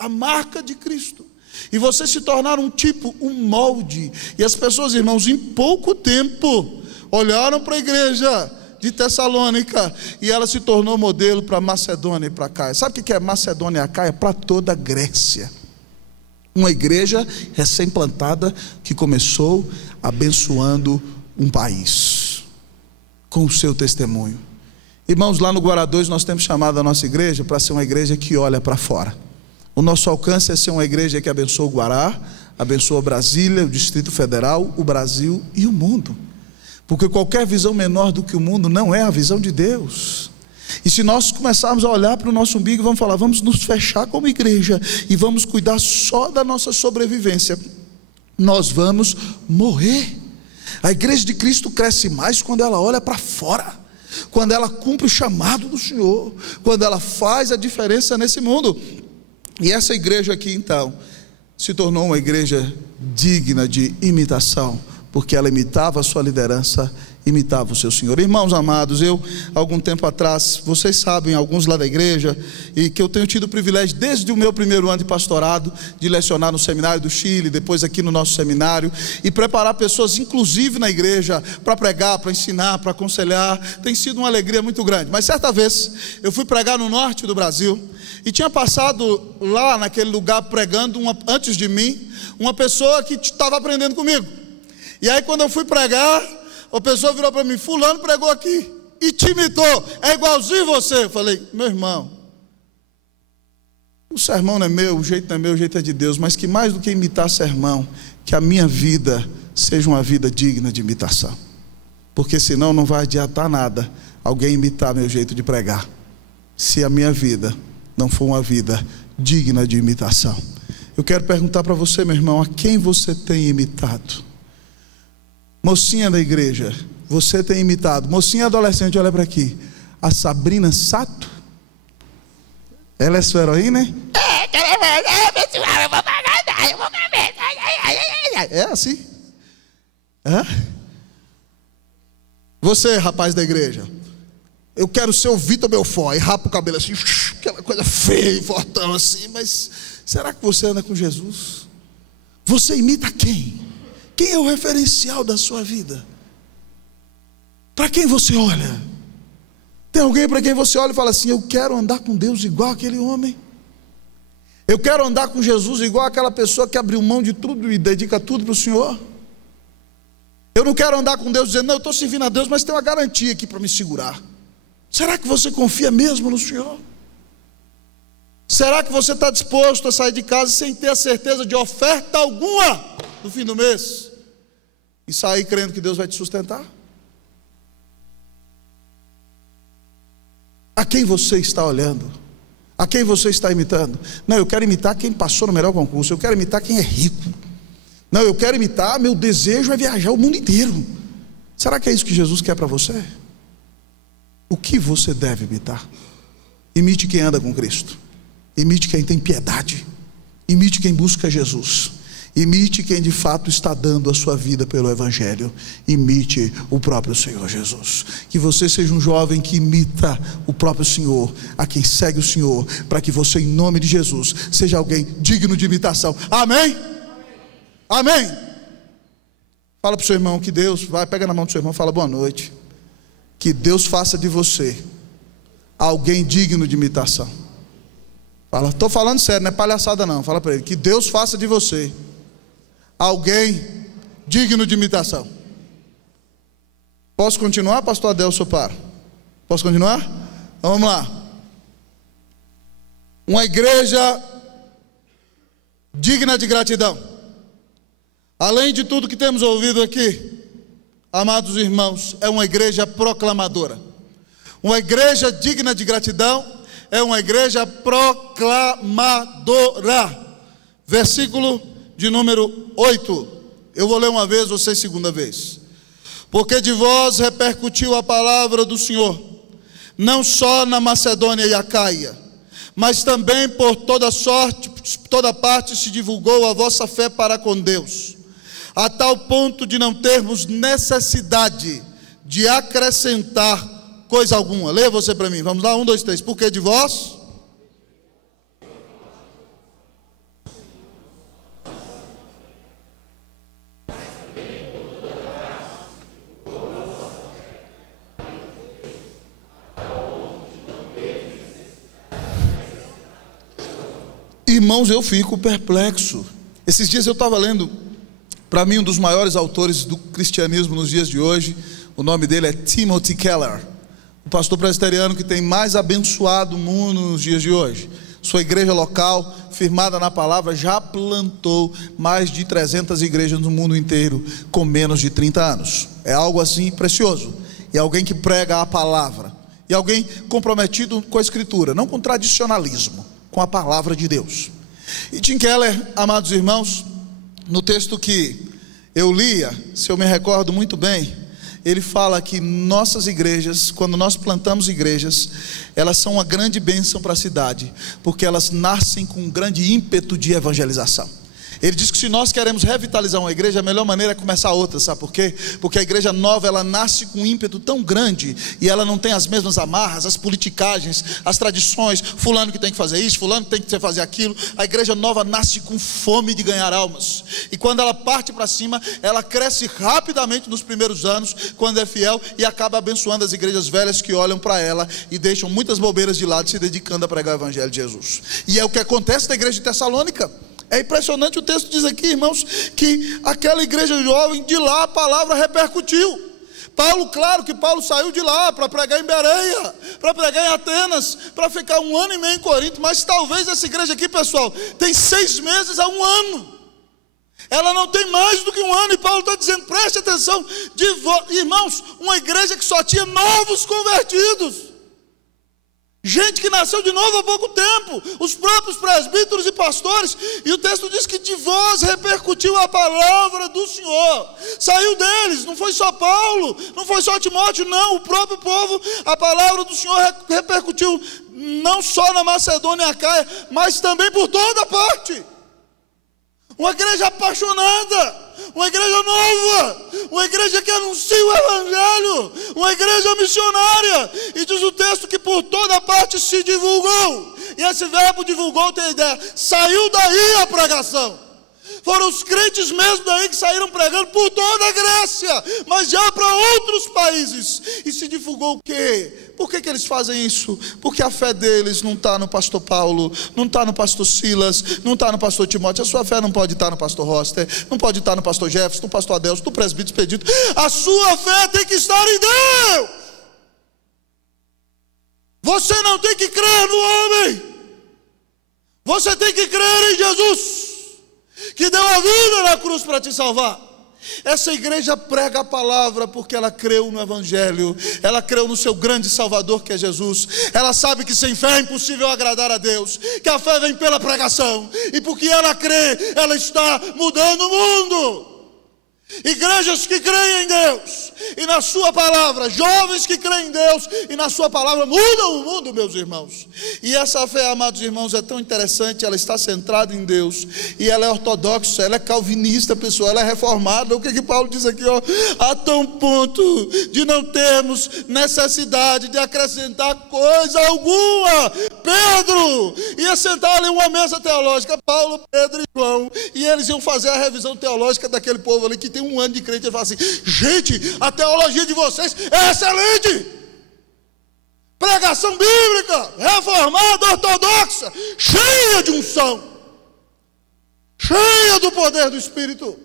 a marca de Cristo, e você se tornar um tipo, um molde. E as pessoas, irmãos, em pouco tempo olharam para a igreja de Tessalônica, e ela se tornou modelo para Macedônia e para Caia. Sabe o que é Macedônia e a Caia? Para toda a Grécia. Uma igreja recém-plantada que começou abençoando um país com o seu testemunho. Irmãos, lá no Guará 2 nós temos chamado a nossa igreja para ser uma igreja que olha para fora. O nosso alcance é ser uma igreja que abençoa o Guará, abençoa Brasília, o Distrito Federal, o Brasil e o mundo. Porque qualquer visão menor do que o mundo não é a visão de Deus. E se nós começarmos a olhar para o nosso umbigo e vamos falar, vamos nos fechar como igreja e vamos cuidar só da nossa sobrevivência, nós vamos morrer. A igreja de Cristo cresce mais quando ela olha para fora, quando ela cumpre o chamado do Senhor, quando ela faz a diferença nesse mundo. E essa igreja aqui então se tornou uma igreja digna de imitação, porque ela imitava a sua liderança, imitava o seu Senhor. Irmãos amados, eu algum tempo atrás, vocês sabem, alguns lá da igreja, e que eu tenho tido o privilégio desde o meu primeiro ano de pastorado, de lecionar no seminário do Chile, depois aqui no nosso seminário, e preparar pessoas inclusive na igreja, para pregar, para ensinar, para aconselhar. Tem sido uma alegria muito grande. Mas certa vez, eu fui pregar no norte do Brasil, e tinha passado lá naquele lugar pregando, antes de mim, uma pessoa que estava aprendendo comigo. E aí quando eu fui pregar, a pessoa virou para mim, fulano pregou aqui e te imitou, é igualzinho você. Eu falei, meu irmão, o sermão não é meu, o jeito não é meu, o jeito é de Deus. Mas que mais do que imitar sermão, que a minha vida seja uma vida digna de imitação. Porque senão não vai adiantar nada alguém imitar meu jeito de pregar, se a minha vida não for uma vida digna de imitação. Eu quero perguntar para você, meu irmão, a quem você tem imitado? Mocinha da igreja, você tem imitado? Mocinha adolescente, olha para aqui, a Sabrina Sato? Ela é sua heroína, hein? É assim. Você, rapaz da igreja, eu quero ser o Vitor Belfort, e rapa o cabelo assim, aquela coisa feia e fortão assim, mas será que você anda com Jesus? Você imita quem? Quem é o referencial da sua vida? Para quem você olha? Tem alguém para quem você olha e fala assim: eu quero andar com Deus igual aquele homem. Eu quero andar com Jesus igual aquela pessoa que abriu mão de tudo e dedica tudo para o Senhor. Eu não quero andar com Deus dizendo: não, eu estou servindo a Deus, mas tem uma garantia aqui para me segurar. Será que você confia mesmo no Senhor? Será que você está disposto a sair de casa sem ter a certeza de oferta alguma no fim do mês e sair crendo que Deus vai te sustentar? A quem você está olhando? A quem você está imitando? Não, eu quero imitar quem passou no melhor concurso. Eu quero imitar quem é rico. Não, eu quero imitar, meu desejo é viajar o mundo inteiro. Será que é isso que Jesus quer para você? O que você deve imitar? Imite quem anda com Cristo. Imite quem tem piedade. Imite quem busca Jesus. Imite quem de fato está dando a sua vida pelo Evangelho. Imite o próprio Senhor Jesus. Que você seja um jovem que imita o próprio Senhor, a quem segue o Senhor, para que você, em nome de Jesus, seja alguém digno de imitação. Amém? Amém? Fala para o seu irmão que Deus, pega na mão do seu irmão e fala: boa noite. Que Deus faça de você alguém digno de imitação. Fala, estou falando sério, não é palhaçada não. Fala para ele: que Deus faça de você alguém digno de imitação. Posso continuar, pastor Adelso Paro? Posso continuar? Então vamos lá. Uma igreja digna de gratidão. Além de tudo que temos ouvido aqui, amados irmãos, é uma igreja proclamadora. Uma igreja digna de gratidão é uma igreja proclamadora. Versículo de número 8. Eu vou ler uma vez, você segunda vez. Porque de vós repercutiu a palavra do Senhor, não só na Macedônia e Acaia, mas também por toda parte se divulgou a vossa fé para com Deus, a tal ponto de não termos necessidade de acrescentar coisa alguma. Leia você para mim, vamos lá, 1, 2, 3. Porque de vós irmãos, eu fico perplexo. Esses dias eu estava lendo, para mim um dos maiores autores do cristianismo nos dias de hoje. O nome dele é Timothy Keller, o pastor presbiteriano que tem mais abençoado o mundo nos dias de hoje. Sua igreja local, firmada na palavra, já plantou mais de 300 igrejas no mundo inteiro com menos de 30 anos. É algo assim precioso. E alguém que prega a palavra, e alguém comprometido com a escritura, não com tradicionalismo, com a palavra de Deus. E Tim Keller, amados irmãos, no texto que eu lia, se eu me recordo muito bem, ele fala que nossas igrejas, quando nós plantamos igrejas, elas são uma grande bênção para a cidade, porque elas nascem com um grande ímpeto de evangelização. Ele diz que se nós queremos revitalizar uma igreja, a melhor maneira é começar outra, sabe por quê? Porque a igreja nova, ela nasce com um ímpeto tão grande, e ela não tem as mesmas amarras, as politicagens, as tradições, fulano que tem que fazer isso, fulano que tem que fazer aquilo. A igreja nova nasce com fome de ganhar almas, e quando ela parte para cima, ela cresce rapidamente nos primeiros anos, quando é fiel, e acaba abençoando as igrejas velhas que olham para ela, e deixam muitas bobeiras de lado, se dedicando a pregar o evangelho de Jesus. E é o que acontece na igreja de Tessalônica. É impressionante, o texto diz aqui, irmãos, que aquela igreja jovem, de lá a palavra repercutiu. Paulo, claro que Paulo saiu de lá para pregar em Bereia, para pregar em Atenas, para ficar 1 ano e meio em Corinto, mas talvez essa igreja aqui, pessoal, tem 6 meses a 1 ano. Ela não tem mais do que 1 ano, e Paulo está dizendo, preste atenção, irmãos, uma igreja que só tinha novos convertidos. Gente que nasceu de novo há pouco tempo, os próprios presbíteros e pastores, e o texto diz que de vós repercutiu a palavra do Senhor, saiu deles, não foi só Paulo, não foi só Timóteo, não, o próprio povo, a palavra do Senhor repercutiu não só na Macedônia e Acaia, mas também por toda parte. Uma igreja apaixonada, uma igreja nova, uma igreja que anuncia o Evangelho, uma igreja missionária, e diz o texto que por toda parte se divulgou, e esse verbo divulgou tem a ideia, saiu daí a pregação. Foram os crentes mesmo daí que saíram pregando por toda a Grécia, mas já para outros países. E se divulgou o quê? Por que eles fazem isso? Porque a fé deles não está no pastor Paulo, não está no pastor Silas, não está no pastor Timóteo. A sua fé não pode estar no pastor Roster, não pode estar no pastor Jefferson, no pastor Adelso, no presbítero Expedito. A sua fé tem que estar em Deus. Você não tem que crer no homem, você tem que crer em Jesus, que deu a vida na cruz para te salvar. Essa igreja prega a palavra porque ela creu no Evangelho, ela creu no seu grande Salvador que é Jesus. Ela sabe que sem fé é impossível agradar a Deus, que a fé vem pela pregação, e porque ela crê, ela está mudando o mundo. Igrejas que creem em Deus e na sua palavra, jovens que creem em Deus e na sua palavra, mudam o mundo, meus irmãos. E essa fé, amados irmãos, é tão interessante. Ela está centrada em Deus, e ela é ortodoxa, ela é calvinista, pessoal, ela é reformada. O que Paulo diz aqui, ó? A tão ponto de não termos necessidade de acrescentar coisa alguma. Pedro ia sentar ali uma mesa teológica, Paulo, Pedro e João, e eles iam fazer a revisão teológica daquele povo ali que tem um ano de crente. Ele fala assim: gente, a teologia de vocês é excelente, pregação bíblica, reformada, ortodoxa, cheia de unção, cheia do poder do Espírito.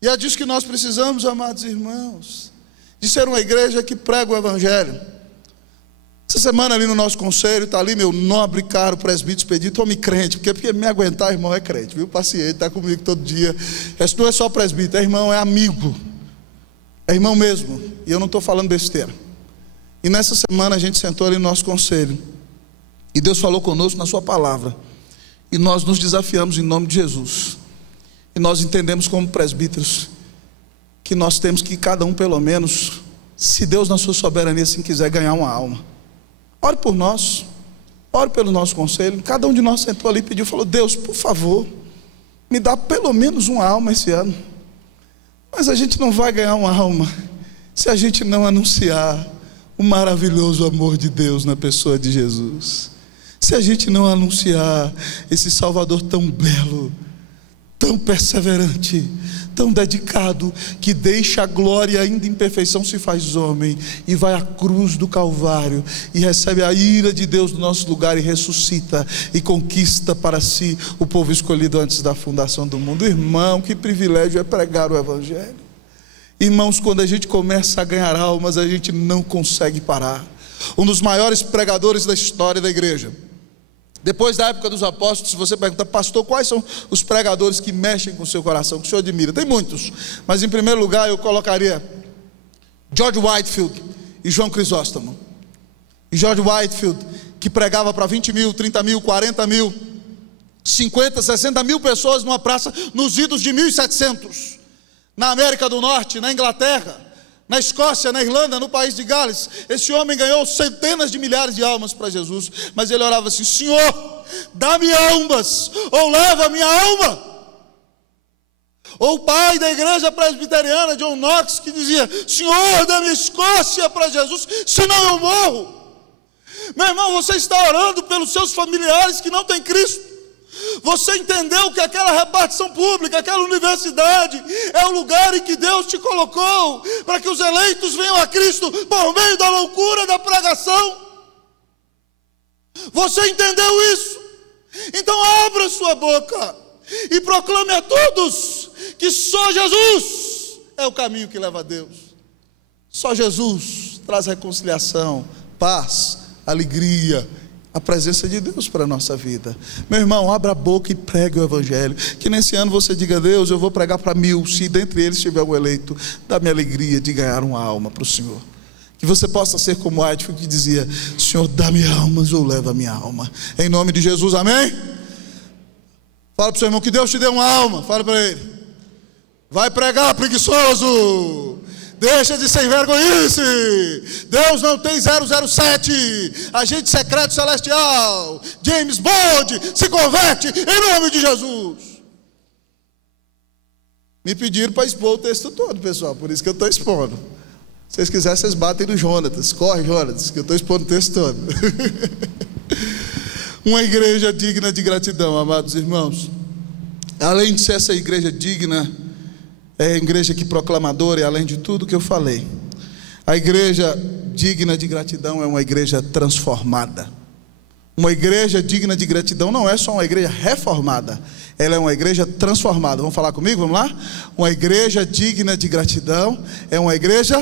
E é disso que nós precisamos, amados irmãos, de ser uma igreja que prega o Evangelho. Essa semana ali no nosso conselho, está ali meu nobre caro presbítero Expedito, homem crente, porque me aguentar, irmão, é crente, viu? Paciente, está comigo todo dia. Esse não é só presbítero, é irmão, é amigo, é irmão mesmo, e eu não estou falando besteira. E nessa semana a gente sentou ali no nosso conselho, e Deus falou conosco na sua palavra, e nós nos desafiamos em nome de Jesus, e nós entendemos como presbíteros, que nós temos que cada um pelo menos, se Deus na sua soberania assim quiser, ganhar uma alma. Ore por nós, ore pelo nosso conselho. Cada um de nós sentou ali e pediu, falou: Deus, por favor, me dá pelo menos uma alma esse ano. Mas a gente não vai ganhar uma alma se a gente não anunciar o maravilhoso amor de Deus na pessoa de Jesus, se a gente não anunciar esse Salvador tão belo, tão perseverante, tão dedicado, que deixa a glória ainda em perfeição, se faz homem e vai à cruz do Calvário e recebe a ira de Deus no nosso lugar e ressuscita e conquista para si o povo escolhido antes da fundação do mundo. Irmão, que privilégio é pregar o Evangelho. Irmãos, quando a gente começa a ganhar almas, a gente não consegue parar. Um dos maiores pregadores da história da igreja, depois da época dos apóstolos, se você perguntar: pastor, quais são os pregadores que mexem com o seu coração, que o senhor admira? Tem muitos, mas em primeiro lugar eu colocaria George Whitefield e João Crisóstomo. E George Whitefield, que pregava para 20 mil, 30 mil, 40 mil, 50, 60 mil pessoas numa praça nos idos de 1700, na América do Norte, na Inglaterra, na Escócia, na Irlanda, no país de Gales. Esse homem ganhou centenas de milhares de almas para Jesus, mas ele orava assim: Senhor, dá-me almas, ou leva a minha alma. Ou o pai da igreja presbiteriana, John Knox, que dizia: Senhor, dá-me Escócia para Jesus, senão eu morro. Meu irmão, você está orando pelos seus familiares que não têm Cristo. Você entendeu que aquela repartição pública, aquela universidade, é o lugar em que Deus te colocou, para que os eleitos venham a Cristo por meio da loucura da pregação? Você entendeu isso? Então abra sua boca e proclame a todos que só Jesus é o caminho que leva a Deus. Só Jesus traz reconciliação, paz, alegria, a presença de Deus para a nossa vida. Meu irmão, abra a boca e pregue o Evangelho. Que nesse ano você diga: Deus, eu vou pregar para 1000, se dentre eles tiver um eleito, dá-me a alegria de ganhar uma alma para o Senhor. Que Que você possa ser como Whitefield, que dizia: Senhor, dá minha alma, ou leva a minha alma. Em nome de Jesus, amém? Fala para o seu irmão que Deus te deu uma alma. Fala para ele. Vai pregar, preguiçoso. Deixa de ser vergonhice. Deus não tem 007, agente secreto celestial. James Bond, se converte em nome de Jesus. Me pediram para expor o texto todo, pessoal, por isso que eu estou expondo. Se vocês quiserem, vocês batem no Jonatas. Corre, Jonatas, que eu estou expondo o texto todo. Uma igreja digna de gratidão, amados irmãos. Além de ser essa igreja digna, é a igreja que proclamadora, e além de tudo que eu falei, a igreja digna de gratidão é uma igreja transformada. Uma igreja digna de gratidão não é só uma igreja reformada, ela é uma igreja transformada. Vamos falar comigo? Vamos lá? Uma igreja digna de gratidão é uma igreja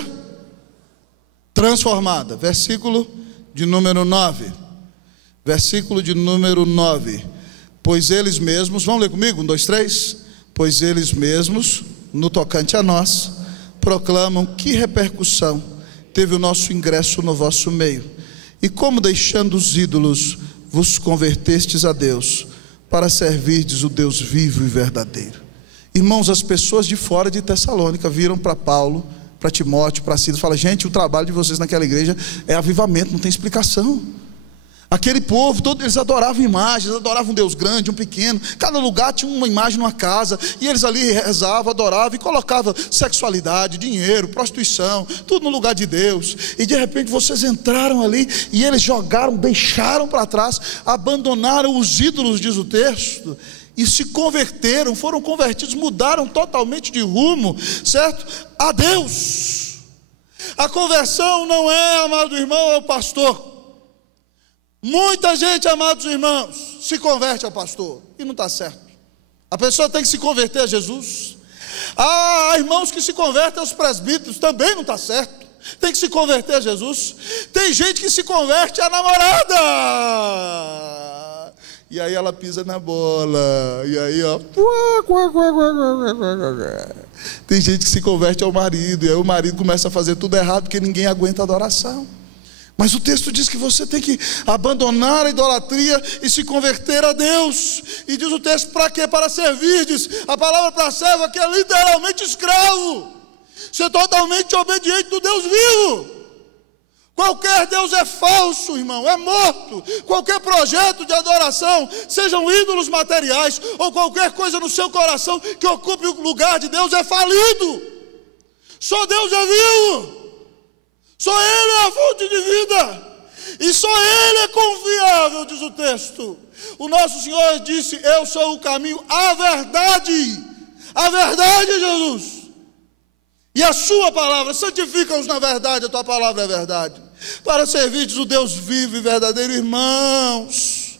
transformada. Versículo de número 9. Versículo de número 9. Pois eles mesmos, vamos ler comigo? 1, 2, 3. Pois eles mesmos, no tocante a nós, proclamam que repercussão teve o nosso ingresso no vosso meio, e como deixando os ídolos vos convertestes a Deus, para servirdes o Deus vivo e verdadeiro. Irmãos, as pessoas de fora de Tessalônica viram para Paulo, para Timóteo, para Silas, falam: gente, o trabalho de vocês naquela igreja é avivamento, não tem explicação. Aquele povo, todos eles adoravam imagens, adoravam um Deus grande, um pequeno. Cada lugar tinha uma imagem numa casa, e eles ali rezavam, adoravam, e colocavam sexualidade, dinheiro, prostituição, tudo no lugar de Deus. E de repente vocês entraram ali, e eles jogaram, deixaram para trás, abandonaram os ídolos, diz o texto, e se converteram, foram convertidos, mudaram totalmente de rumo, certo? A Deus. A conversão não é, amado irmão, é o pastor. Muita gente, amados irmãos, se converte ao pastor, e não está certo. A pessoa tem que se converter a Jesus. Há irmãos que se convertem aos presbíteros, também não está certo. Tem que se converter a Jesus. Tem gente que se converte à namorada, e aí ela pisa na bola, e aí ó, tem gente que se converte ao marido, e aí o marido começa a fazer tudo errado, porque ninguém aguenta a adoração. Mas o texto diz que você tem que abandonar a idolatria e se converter a Deus. E diz o texto: para quê? Para servirdes. A palavra para servo aqui é literalmente escravo. Ser totalmente obediente do Deus vivo. Qualquer Deus é falso, irmão, é morto. Qualquer projeto de adoração, sejam ídolos materiais ou qualquer coisa no seu coração que ocupe o lugar de Deus, é falido. Só Deus é vivo. Só Ele é a fonte de vida, e só Ele é confiável, diz o texto. O nosso Senhor disse: eu sou o caminho, a verdade, Jesus, e a sua palavra, santifica-os na verdade, a tua palavra é verdade, para servirdes o Deus vivo e verdadeiro. Irmãos,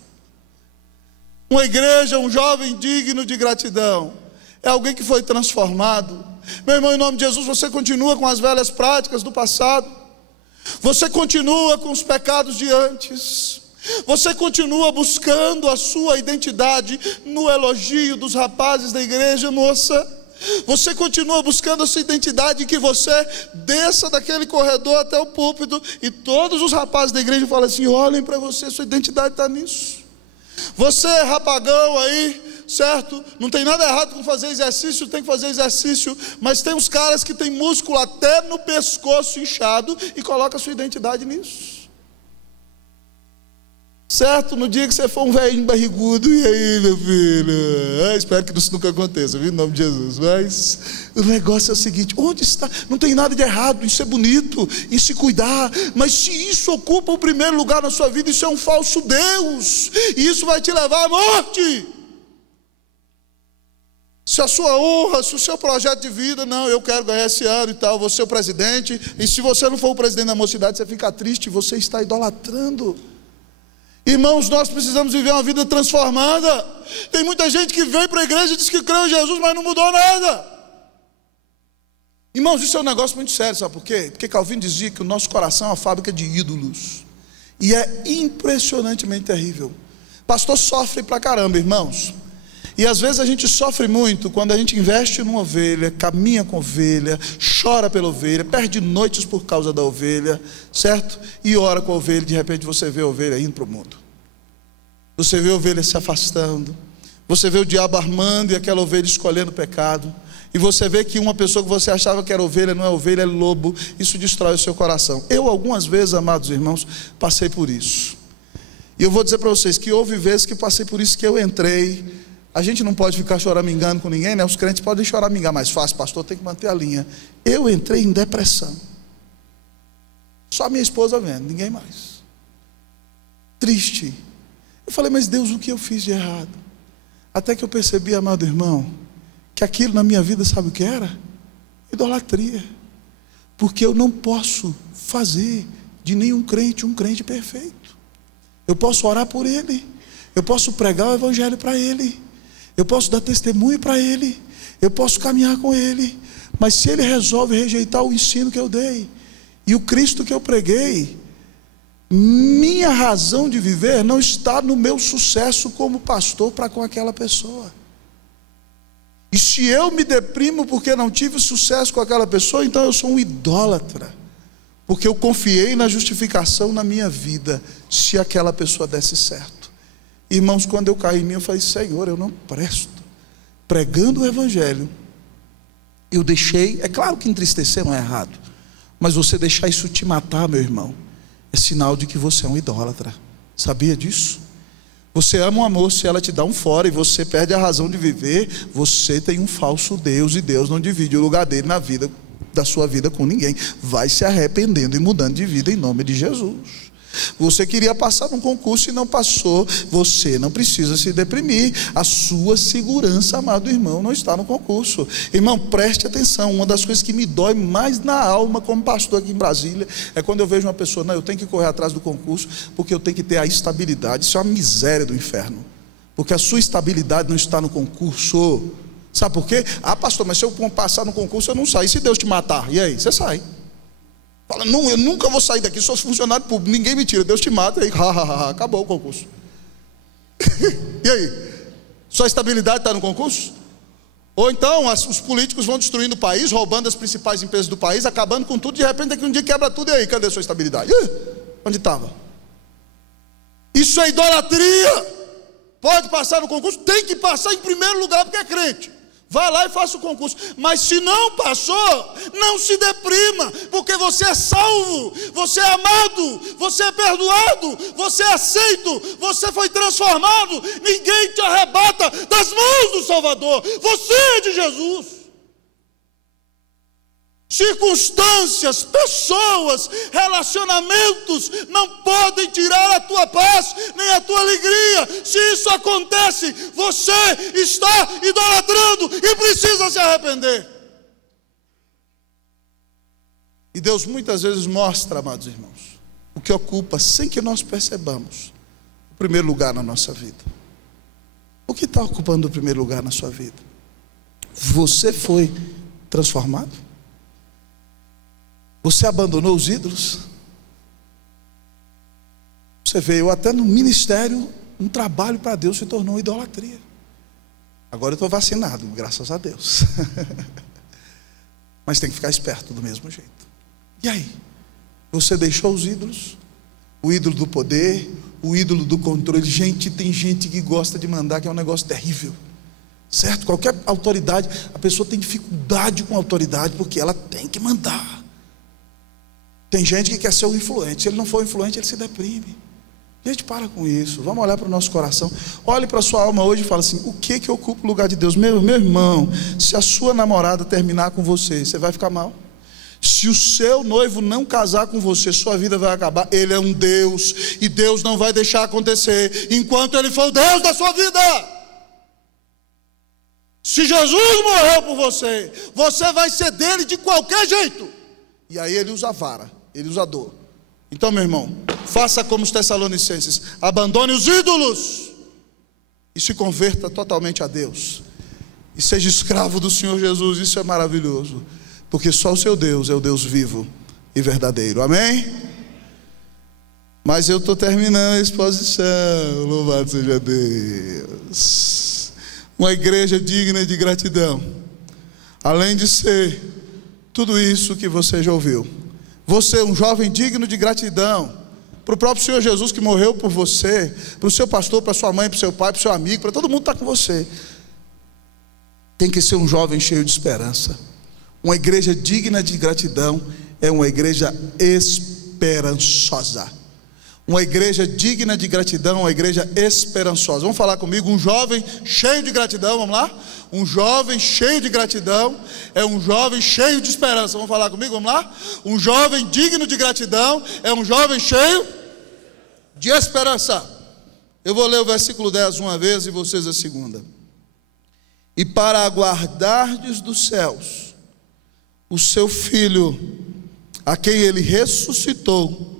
uma igreja, um jovem digno de gratidão, é alguém que foi transformado. Meu irmão, em nome de Jesus, você continua com as velhas práticas do passado, você continua com os pecados de antes, você continua buscando a sua identidade no elogio dos rapazes da igreja, moça. Você continua buscando a sua identidade, que você desça daquele corredor até o púlpito e todos os rapazes da igreja falam assim: olhem para você, sua identidade está nisso. Você é rapagão aí, certo? Não tem nada errado com fazer exercício, tem que fazer exercício, mas tem uns caras que tem músculo até no pescoço inchado e coloca a sua identidade nisso, certo? No dia que você for um velhinho barrigudo, e aí, meu filho? Espero que isso nunca aconteça, viu? Em nome de Jesus. Mas o negócio é o seguinte: onde está? Não tem nada de errado em ser bonito, em se cuidar, mas se isso ocupa o primeiro lugar na sua vida, isso é um falso Deus, e isso vai te levar à morte. Se a sua honra, se o seu projeto de vida, não, eu quero ganhar esse ano e tal, vou ser o presidente, e se você não for o presidente da mocidade, você fica triste, você está idolatrando. Irmãos, nós precisamos viver uma vida transformada. Tem muita gente que vem para a igreja e diz que crê em Jesus, mas não mudou nada. Irmãos, isso é um negócio muito sério, sabe por quê? Porque Calvino dizia que o nosso coração é uma fábrica de ídolos, e é impressionantemente terrível. Pastor sofre pra caramba, irmãos. E às vezes a gente sofre muito quando a gente investe numa ovelha, caminha com ovelha, chora pela ovelha, perde noites por causa da ovelha, certo? E ora com a ovelha, de repente você vê a ovelha indo para o mundo. Você vê a ovelha se afastando. Você vê o diabo armando e aquela ovelha escolhendo o pecado. E você vê que uma pessoa que você achava que era ovelha, não é ovelha, é lobo. Isso destrói o seu coração. Eu algumas vezes, amados irmãos, passei por isso. E eu vou dizer para vocês que houve vezes que passei por isso, que eu entrei. A gente não pode ficar choramingando com ninguém, né? Os crentes podem choramingar mais fácil, pastor, tem que manter a linha. Eu entrei em depressão. Só minha esposa vendo, ninguém mais. Triste. Eu falei, mas Deus, o que eu fiz de errado? Até que eu percebi, amado irmão, que aquilo na minha vida, sabe o que era? Idolatria. Porque eu não posso fazer de nenhum crente um crente perfeito. Eu posso orar por ele, eu posso pregar o evangelho para ele, eu posso dar testemunho para ele, eu posso caminhar com ele, mas se ele resolve rejeitar o ensino que eu dei e o Cristo que eu preguei, minha razão de viver não está no meu sucesso como pastor para com aquela pessoa. E se eu me deprimo porque não tive sucesso com aquela pessoa, então eu sou um idólatra, porque eu confiei na justificação na minha vida, se aquela pessoa desse certo. Irmãos, quando eu caí em mim, eu falei, Senhor, eu não presto. Pregando o evangelho, eu deixei, é claro que entristecer não é errado, mas você deixar isso te matar, meu irmão, é sinal de que você é um idólatra. Sabia disso? Você ama uma moça e ela te dá um fora e você perde a razão de viver, você tem um falso Deus, e Deus não divide o lugar dele na vida, da sua vida, com ninguém. Vai se arrependendo e mudando de vida em nome de Jesus. Você queria passar num concurso e não passou, você não precisa se deprimir. A sua segurança, amado irmão, não está no concurso. Irmão, preste atenção, uma das coisas que me dói mais na alma como pastor aqui em Brasília, é quando eu vejo uma pessoa, não, eu tenho que correr atrás do concurso, porque eu tenho que ter a estabilidade. Isso é uma miséria do inferno, porque a sua estabilidade não está no concurso. Sabe por quê? Ah, pastor, mas se eu passar no concurso eu não saio. E se Deus te matar? E aí? Você sai. Fala, não, eu nunca vou sair daqui, sou funcionário público, ninguém me tira, Deus te mata, e aí, acabou o concurso. E aí? Sua estabilidade está no concurso? Ou então os políticos vão destruindo o país, roubando as principais empresas do país, acabando com tudo, de repente daqui um dia quebra tudo, e aí, cadê a sua estabilidade? Onde estava? Isso é idolatria. Pode passar no concurso? Tem que passar em primeiro lugar, porque é crente. Vá lá e faça o concurso. Mas se não passou, não se deprima, porque você é salvo, você é amado, você é perdoado, você é aceito, você foi transformado. Ninguém te arrebata das mãos do Salvador. Você é de Jesus. Circunstâncias, pessoas, relacionamentos não podem tirar a tua paz nem a tua alegria. Se isso acontece, você está idolatrando e precisa se arrepender. E Deus muitas vezes mostra, amados irmãos, o que ocupa, sem que nós percebamos, o primeiro lugar na nossa vida. O que está ocupando o primeiro lugar na sua vida? Você foi transformado? Você abandonou os ídolos? Você veio até no ministério, um trabalho para Deus se tornou idolatria. Agora eu estou vacinado, graças a Deus. Mas tem que ficar esperto do mesmo jeito. E aí? Você deixou os ídolos? O ídolo do poder, o ídolo do controle. Gente, tem gente que gosta de mandar, que é um negócio terrível. Certo? Qualquer autoridade, a pessoa tem dificuldade com a autoridade, porque ela tem que mandar. Tem gente que quer ser o influente. Se ele não for influente, ele se deprime. Gente, para com isso. Vamos olhar para o nosso coração. Olhe para a sua alma hoje e fala assim: o que ocupa o lugar de Deus? Meu irmão, se a sua namorada terminar com você, você vai ficar mal. Se o seu noivo não casar com você, sua vida vai acabar. Ele é um Deus, e Deus não vai deixar acontecer enquanto Ele for o Deus da sua vida. Se Jesus morreu por você, você vai ser dele de qualquer jeito. E aí Ele usa a vara, Ele usa a dor. Então, meu irmão, faça como os Tessalonicenses: abandone os ídolos e se converta totalmente a Deus, e seja escravo do Senhor Jesus. Isso é maravilhoso, porque só o seu Deus é o Deus vivo e verdadeiro. Amém? Mas eu estou terminando a exposição. Louvado seja Deus. uma igreja digna de gratidão, além de ser tudo isso que você já ouviu. Você é um jovem digno de gratidão para o próprio Senhor Jesus que morreu por você, para o seu pastor, para sua mãe, para o seu pai, para o seu amigo, para todo mundo que está com você. Tem que ser um jovem cheio de esperança. Uma igreja digna de gratidão é uma igreja esperançosa. Uma igreja digna de gratidão, uma igreja esperançosa. Vamos falar comigo? Um jovem cheio de gratidão, vamos lá? Um jovem cheio de gratidão é um jovem cheio de esperança. Vamos falar comigo? Vamos lá? Um jovem digno de gratidão é um jovem cheio de esperança. Eu vou ler o versículo 10 uma vez e vocês a segunda. E para aguardardes dos céus o seu Filho, a quem ele ressuscitou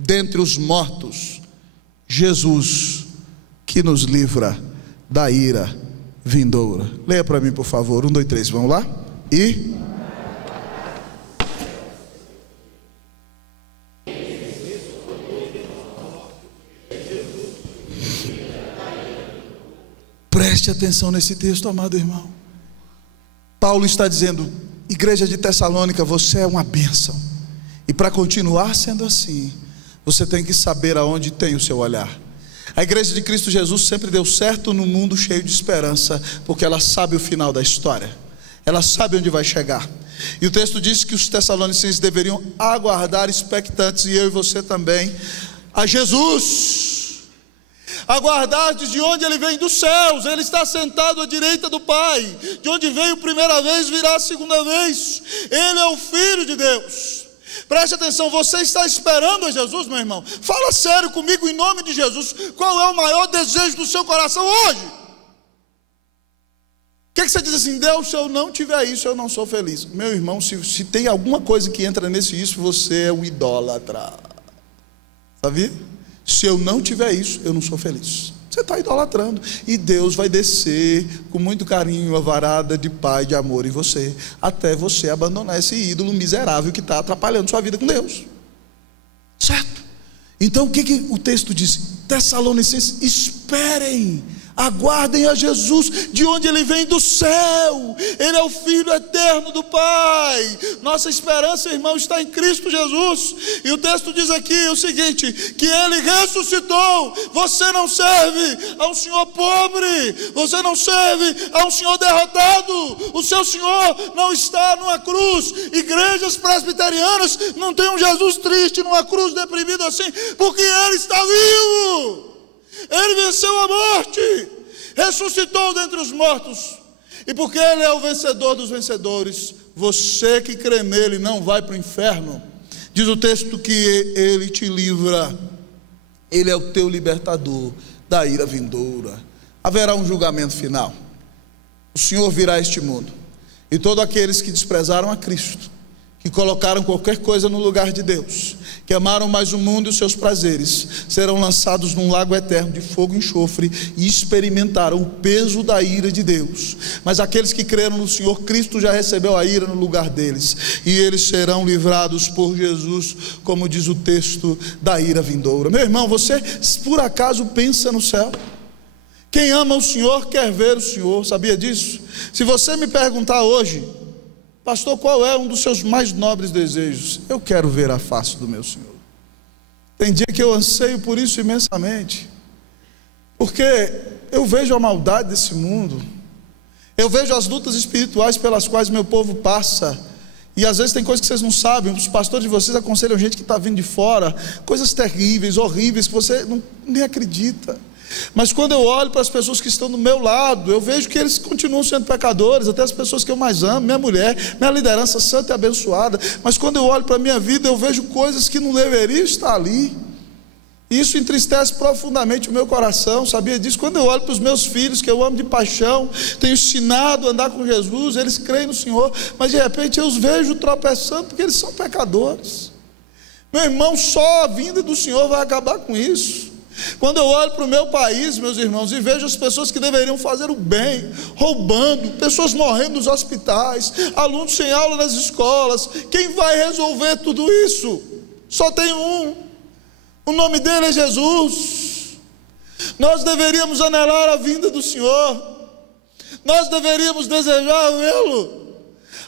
dentre os mortos, Jesus, que nos livra da ira vindoura. Leia para mim, por favor. 1, 2, 3, vamos lá? E preste atenção nesse texto, amado irmão. Paulo está dizendo: igreja de Tessalônica, você é uma bênção. E para continuar sendo assim, você tem que saber aonde tem o seu olhar. A igreja de Cristo Jesus sempre deu certo no mundo cheio de esperança, porque ela sabe o final da história, ela sabe onde vai chegar. E o texto diz que os tessalonicenses deveriam aguardar expectantes, e eu e você também, a Jesus. Aguardardes de onde ele vem, dos céus. Ele está sentado à direita do Pai. De onde veio a primeira vez, virá a segunda vez. Ele é o Filho de Deus. Preste atenção, você está esperando a Jesus, meu irmão? Fala sério comigo em nome de Jesus. Qual é o maior desejo do seu coração hoje? O que você diz assim: Deus, se eu não tiver isso, eu não sou feliz. Meu irmão, se tem alguma coisa que entra nesse isso, você é um idólatra. Sabia? Se eu não tiver isso, eu não sou feliz. Você está idolatrando. E Deus vai descer com muito carinho a varada de paz, de amor em você, até você abandonar esse ídolo miserável que está atrapalhando sua vida com Deus. Certo? Então o que o texto diz? Tessalonicenses, esperem, aguardem a Jesus, de onde ele vem, do céu. Ele é o Filho eterno do Pai. Nossa esperança, irmão, está em Cristo Jesus. E o texto diz aqui o seguinte: que ele ressuscitou. Você não serve a um Senhor pobre, você não serve a um Senhor derrotado. O seu Senhor não está numa cruz. Igrejas presbiterianas não tem um Jesus triste numa cruz, deprimido assim, porque ele está vivo. Ele venceu a morte, ressuscitou dentre os mortos, e porque ele é o vencedor dos vencedores, você que crê nele não vai para o inferno. Diz o texto que ele te livra, ele é o teu libertador da ira vindoura. Haverá um julgamento final. O Senhor virá a este mundo, e todos aqueles que desprezaram a Cristo, que colocaram qualquer coisa no lugar de Deus, que amaram mais o mundo e os seus prazeres, serão lançados num lago eterno de fogo e enxofre, e experimentarão o peso da ira de Deus. Mas aqueles que creram no Senhor, Cristo já recebeu a ira no lugar deles, e eles serão livrados por Jesus, como diz o texto, da ira vindoura. Meu irmão, você por acaso pensa no céu? Quem ama o Senhor quer ver o Senhor, sabia disso? Se você me perguntar hoje: pastor, qual é um dos seus mais nobres desejos? Eu quero ver a face do meu Senhor. Tem dia que eu anseio por isso imensamente, porque eu vejo a maldade desse mundo, eu vejo as lutas espirituais pelas quais meu povo passa, e às vezes tem coisas que vocês não sabem. Os pastores de vocês aconselham gente que está vindo de fora, coisas terríveis, horríveis, que você nem acredita. Mas quando eu olho para as pessoas que estão do meu lado, eu vejo que eles continuam sendo pecadores, até as pessoas que eu mais amo, minha mulher, minha liderança santa e abençoada. Mas quando eu olho para a minha vida, eu vejo coisas que não deveriam estar ali. E isso entristece profundamente o meu coração, sabia disso? Quando eu olho para os meus filhos, que eu amo de paixão, tenho ensinado a andar com Jesus, eles creem no Senhor, mas de repente eu os vejo tropeçando porque eles são pecadores. Meu irmão, só a vinda do Senhor vai acabar com isso. Quando eu olho para o meu país, meus irmãos, e vejo as pessoas que deveriam fazer o bem, roubando, pessoas morrendo nos hospitais, alunos sem aula nas escolas, quem vai resolver tudo isso? Só tem um, o nome dele é Jesus. Nós deveríamos anelar a vinda do Senhor. nós deveríamos desejar vê-lo.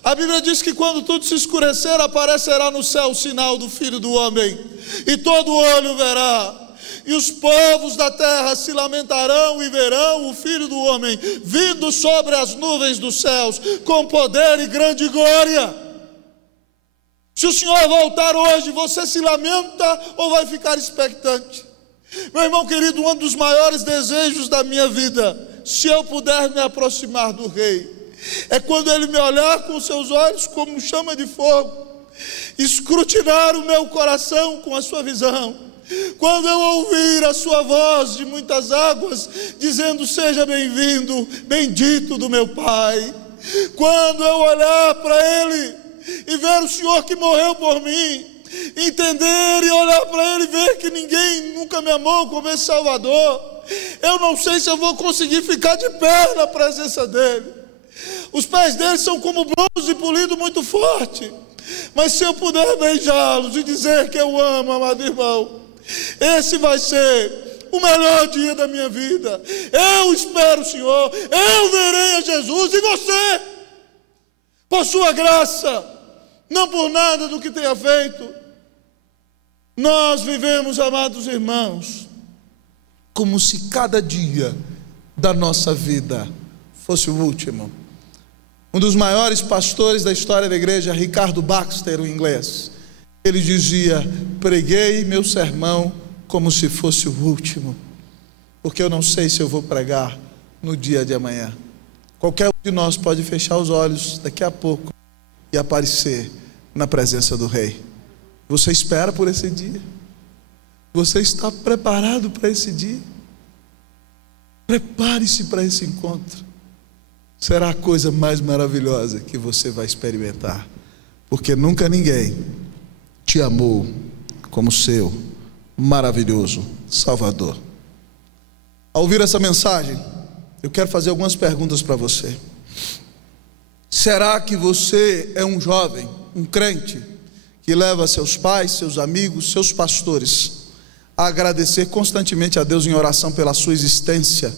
A Bíblia diz que quando tudo se escurecer, aparecerá no céu o sinal do Filho do Homem, e todo olho verá, e os povos da terra se lamentarão e verão o Filho do Homem vindo sobre as nuvens dos céus, com poder e grande glória. Se o Senhor voltar hoje, você se lamenta ou vai ficar expectante? Meu irmão querido, um dos maiores desejos da minha vida, se eu puder me aproximar do Rei, é quando Ele me olhar com seus olhos como chama de fogo, escrutinar o meu coração com a sua visão, quando eu ouvir a sua voz de muitas águas, dizendo: seja bem-vindo, bendito do meu Pai. Quando eu olhar para Ele e ver o Senhor que morreu por mim, entender e olhar para Ele e ver que ninguém nunca me amou como esse Salvador, eu não sei se eu vou conseguir ficar de pé na presença dEle. Os pés dele são como bronze polido muito forte, mas se eu puder beijá-los e dizer que eu amo, amado irmão, esse vai ser o melhor dia da minha vida. Eu espero o Senhor, eu verei a Jesus. E você, por sua graça, não por nada do que tenha feito, nós vivemos, amados irmãos, como se cada dia da nossa vida fosse o último. Um dos maiores pastores da história da igreja, Ricardo Baxter, o inglês, ele dizia: preguei meu sermão como se fosse o último, porque eu não sei se eu vou pregar no dia de amanhã. Qualquer um de nós pode fechar os olhos daqui a pouco e aparecer na presença do Rei. Você espera por esse dia? Você está preparado para esse dia? Prepare-se para esse encontro. Será a coisa mais maravilhosa que você vai experimentar, porque nunca ninguém te amou como seu maravilhoso Salvador. Ao ouvir essa mensagem, eu quero fazer algumas perguntas para você. Será que você é um jovem, um crente, que leva seus pais, seus amigos, seus pastores a agradecer constantemente a Deus em oração pela sua existência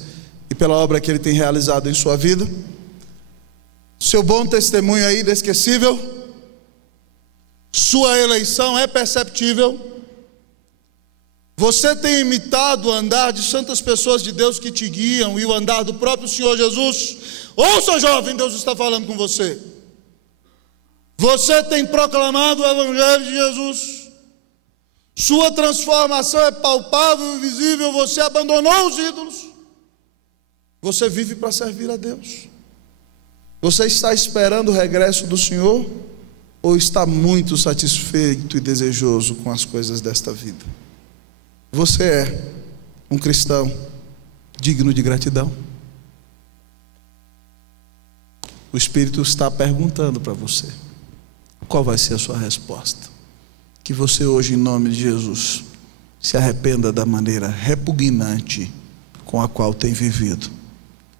e pela obra que Ele tem realizado em sua vida? Seu bom testemunho é inesquecível? Sua eleição é perceptível? Você tem imitado o andar de santas pessoas de Deus que te guiam e o andar do próprio Senhor Jesus? Ouça, jovem, Deus está falando com você. Você tem proclamado o Evangelho de Jesus? Sua transformação é palpável e visível. Você abandonou os ídolos? Você vive para servir a Deus? Você está esperando o regresso do Senhor? Ou está muito satisfeito e desejoso com as coisas desta vida? Você é um cristão digno de gratidão? O Espírito está perguntando para você. Qual vai ser a sua resposta? Que você hoje, em nome de Jesus, se arrependa da maneira repugnante com a qual tem vivido,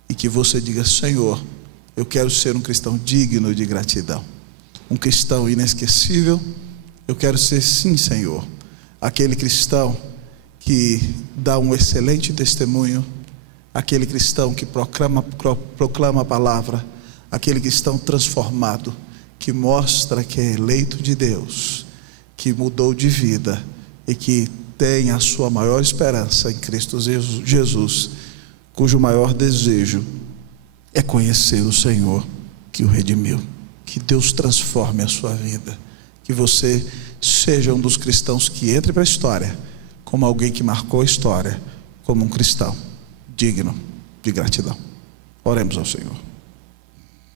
e que você diga: Senhor, eu quero ser um cristão digno de gratidão, um cristão inesquecível. Eu quero ser, sim, Senhor, aquele cristão que dá um excelente testemunho, aquele cristão que proclama a palavra, aquele cristão transformado, que mostra que é eleito de Deus, que mudou de vida e que tem a sua maior esperança em Cristo Jesus, cujo maior desejo é conhecer o Senhor que o redimiu. Que Deus transforme a sua vida, que você seja um dos cristãos que entre para a história como alguém que marcou a história como um cristão digno de gratidão. Oremos ao Senhor.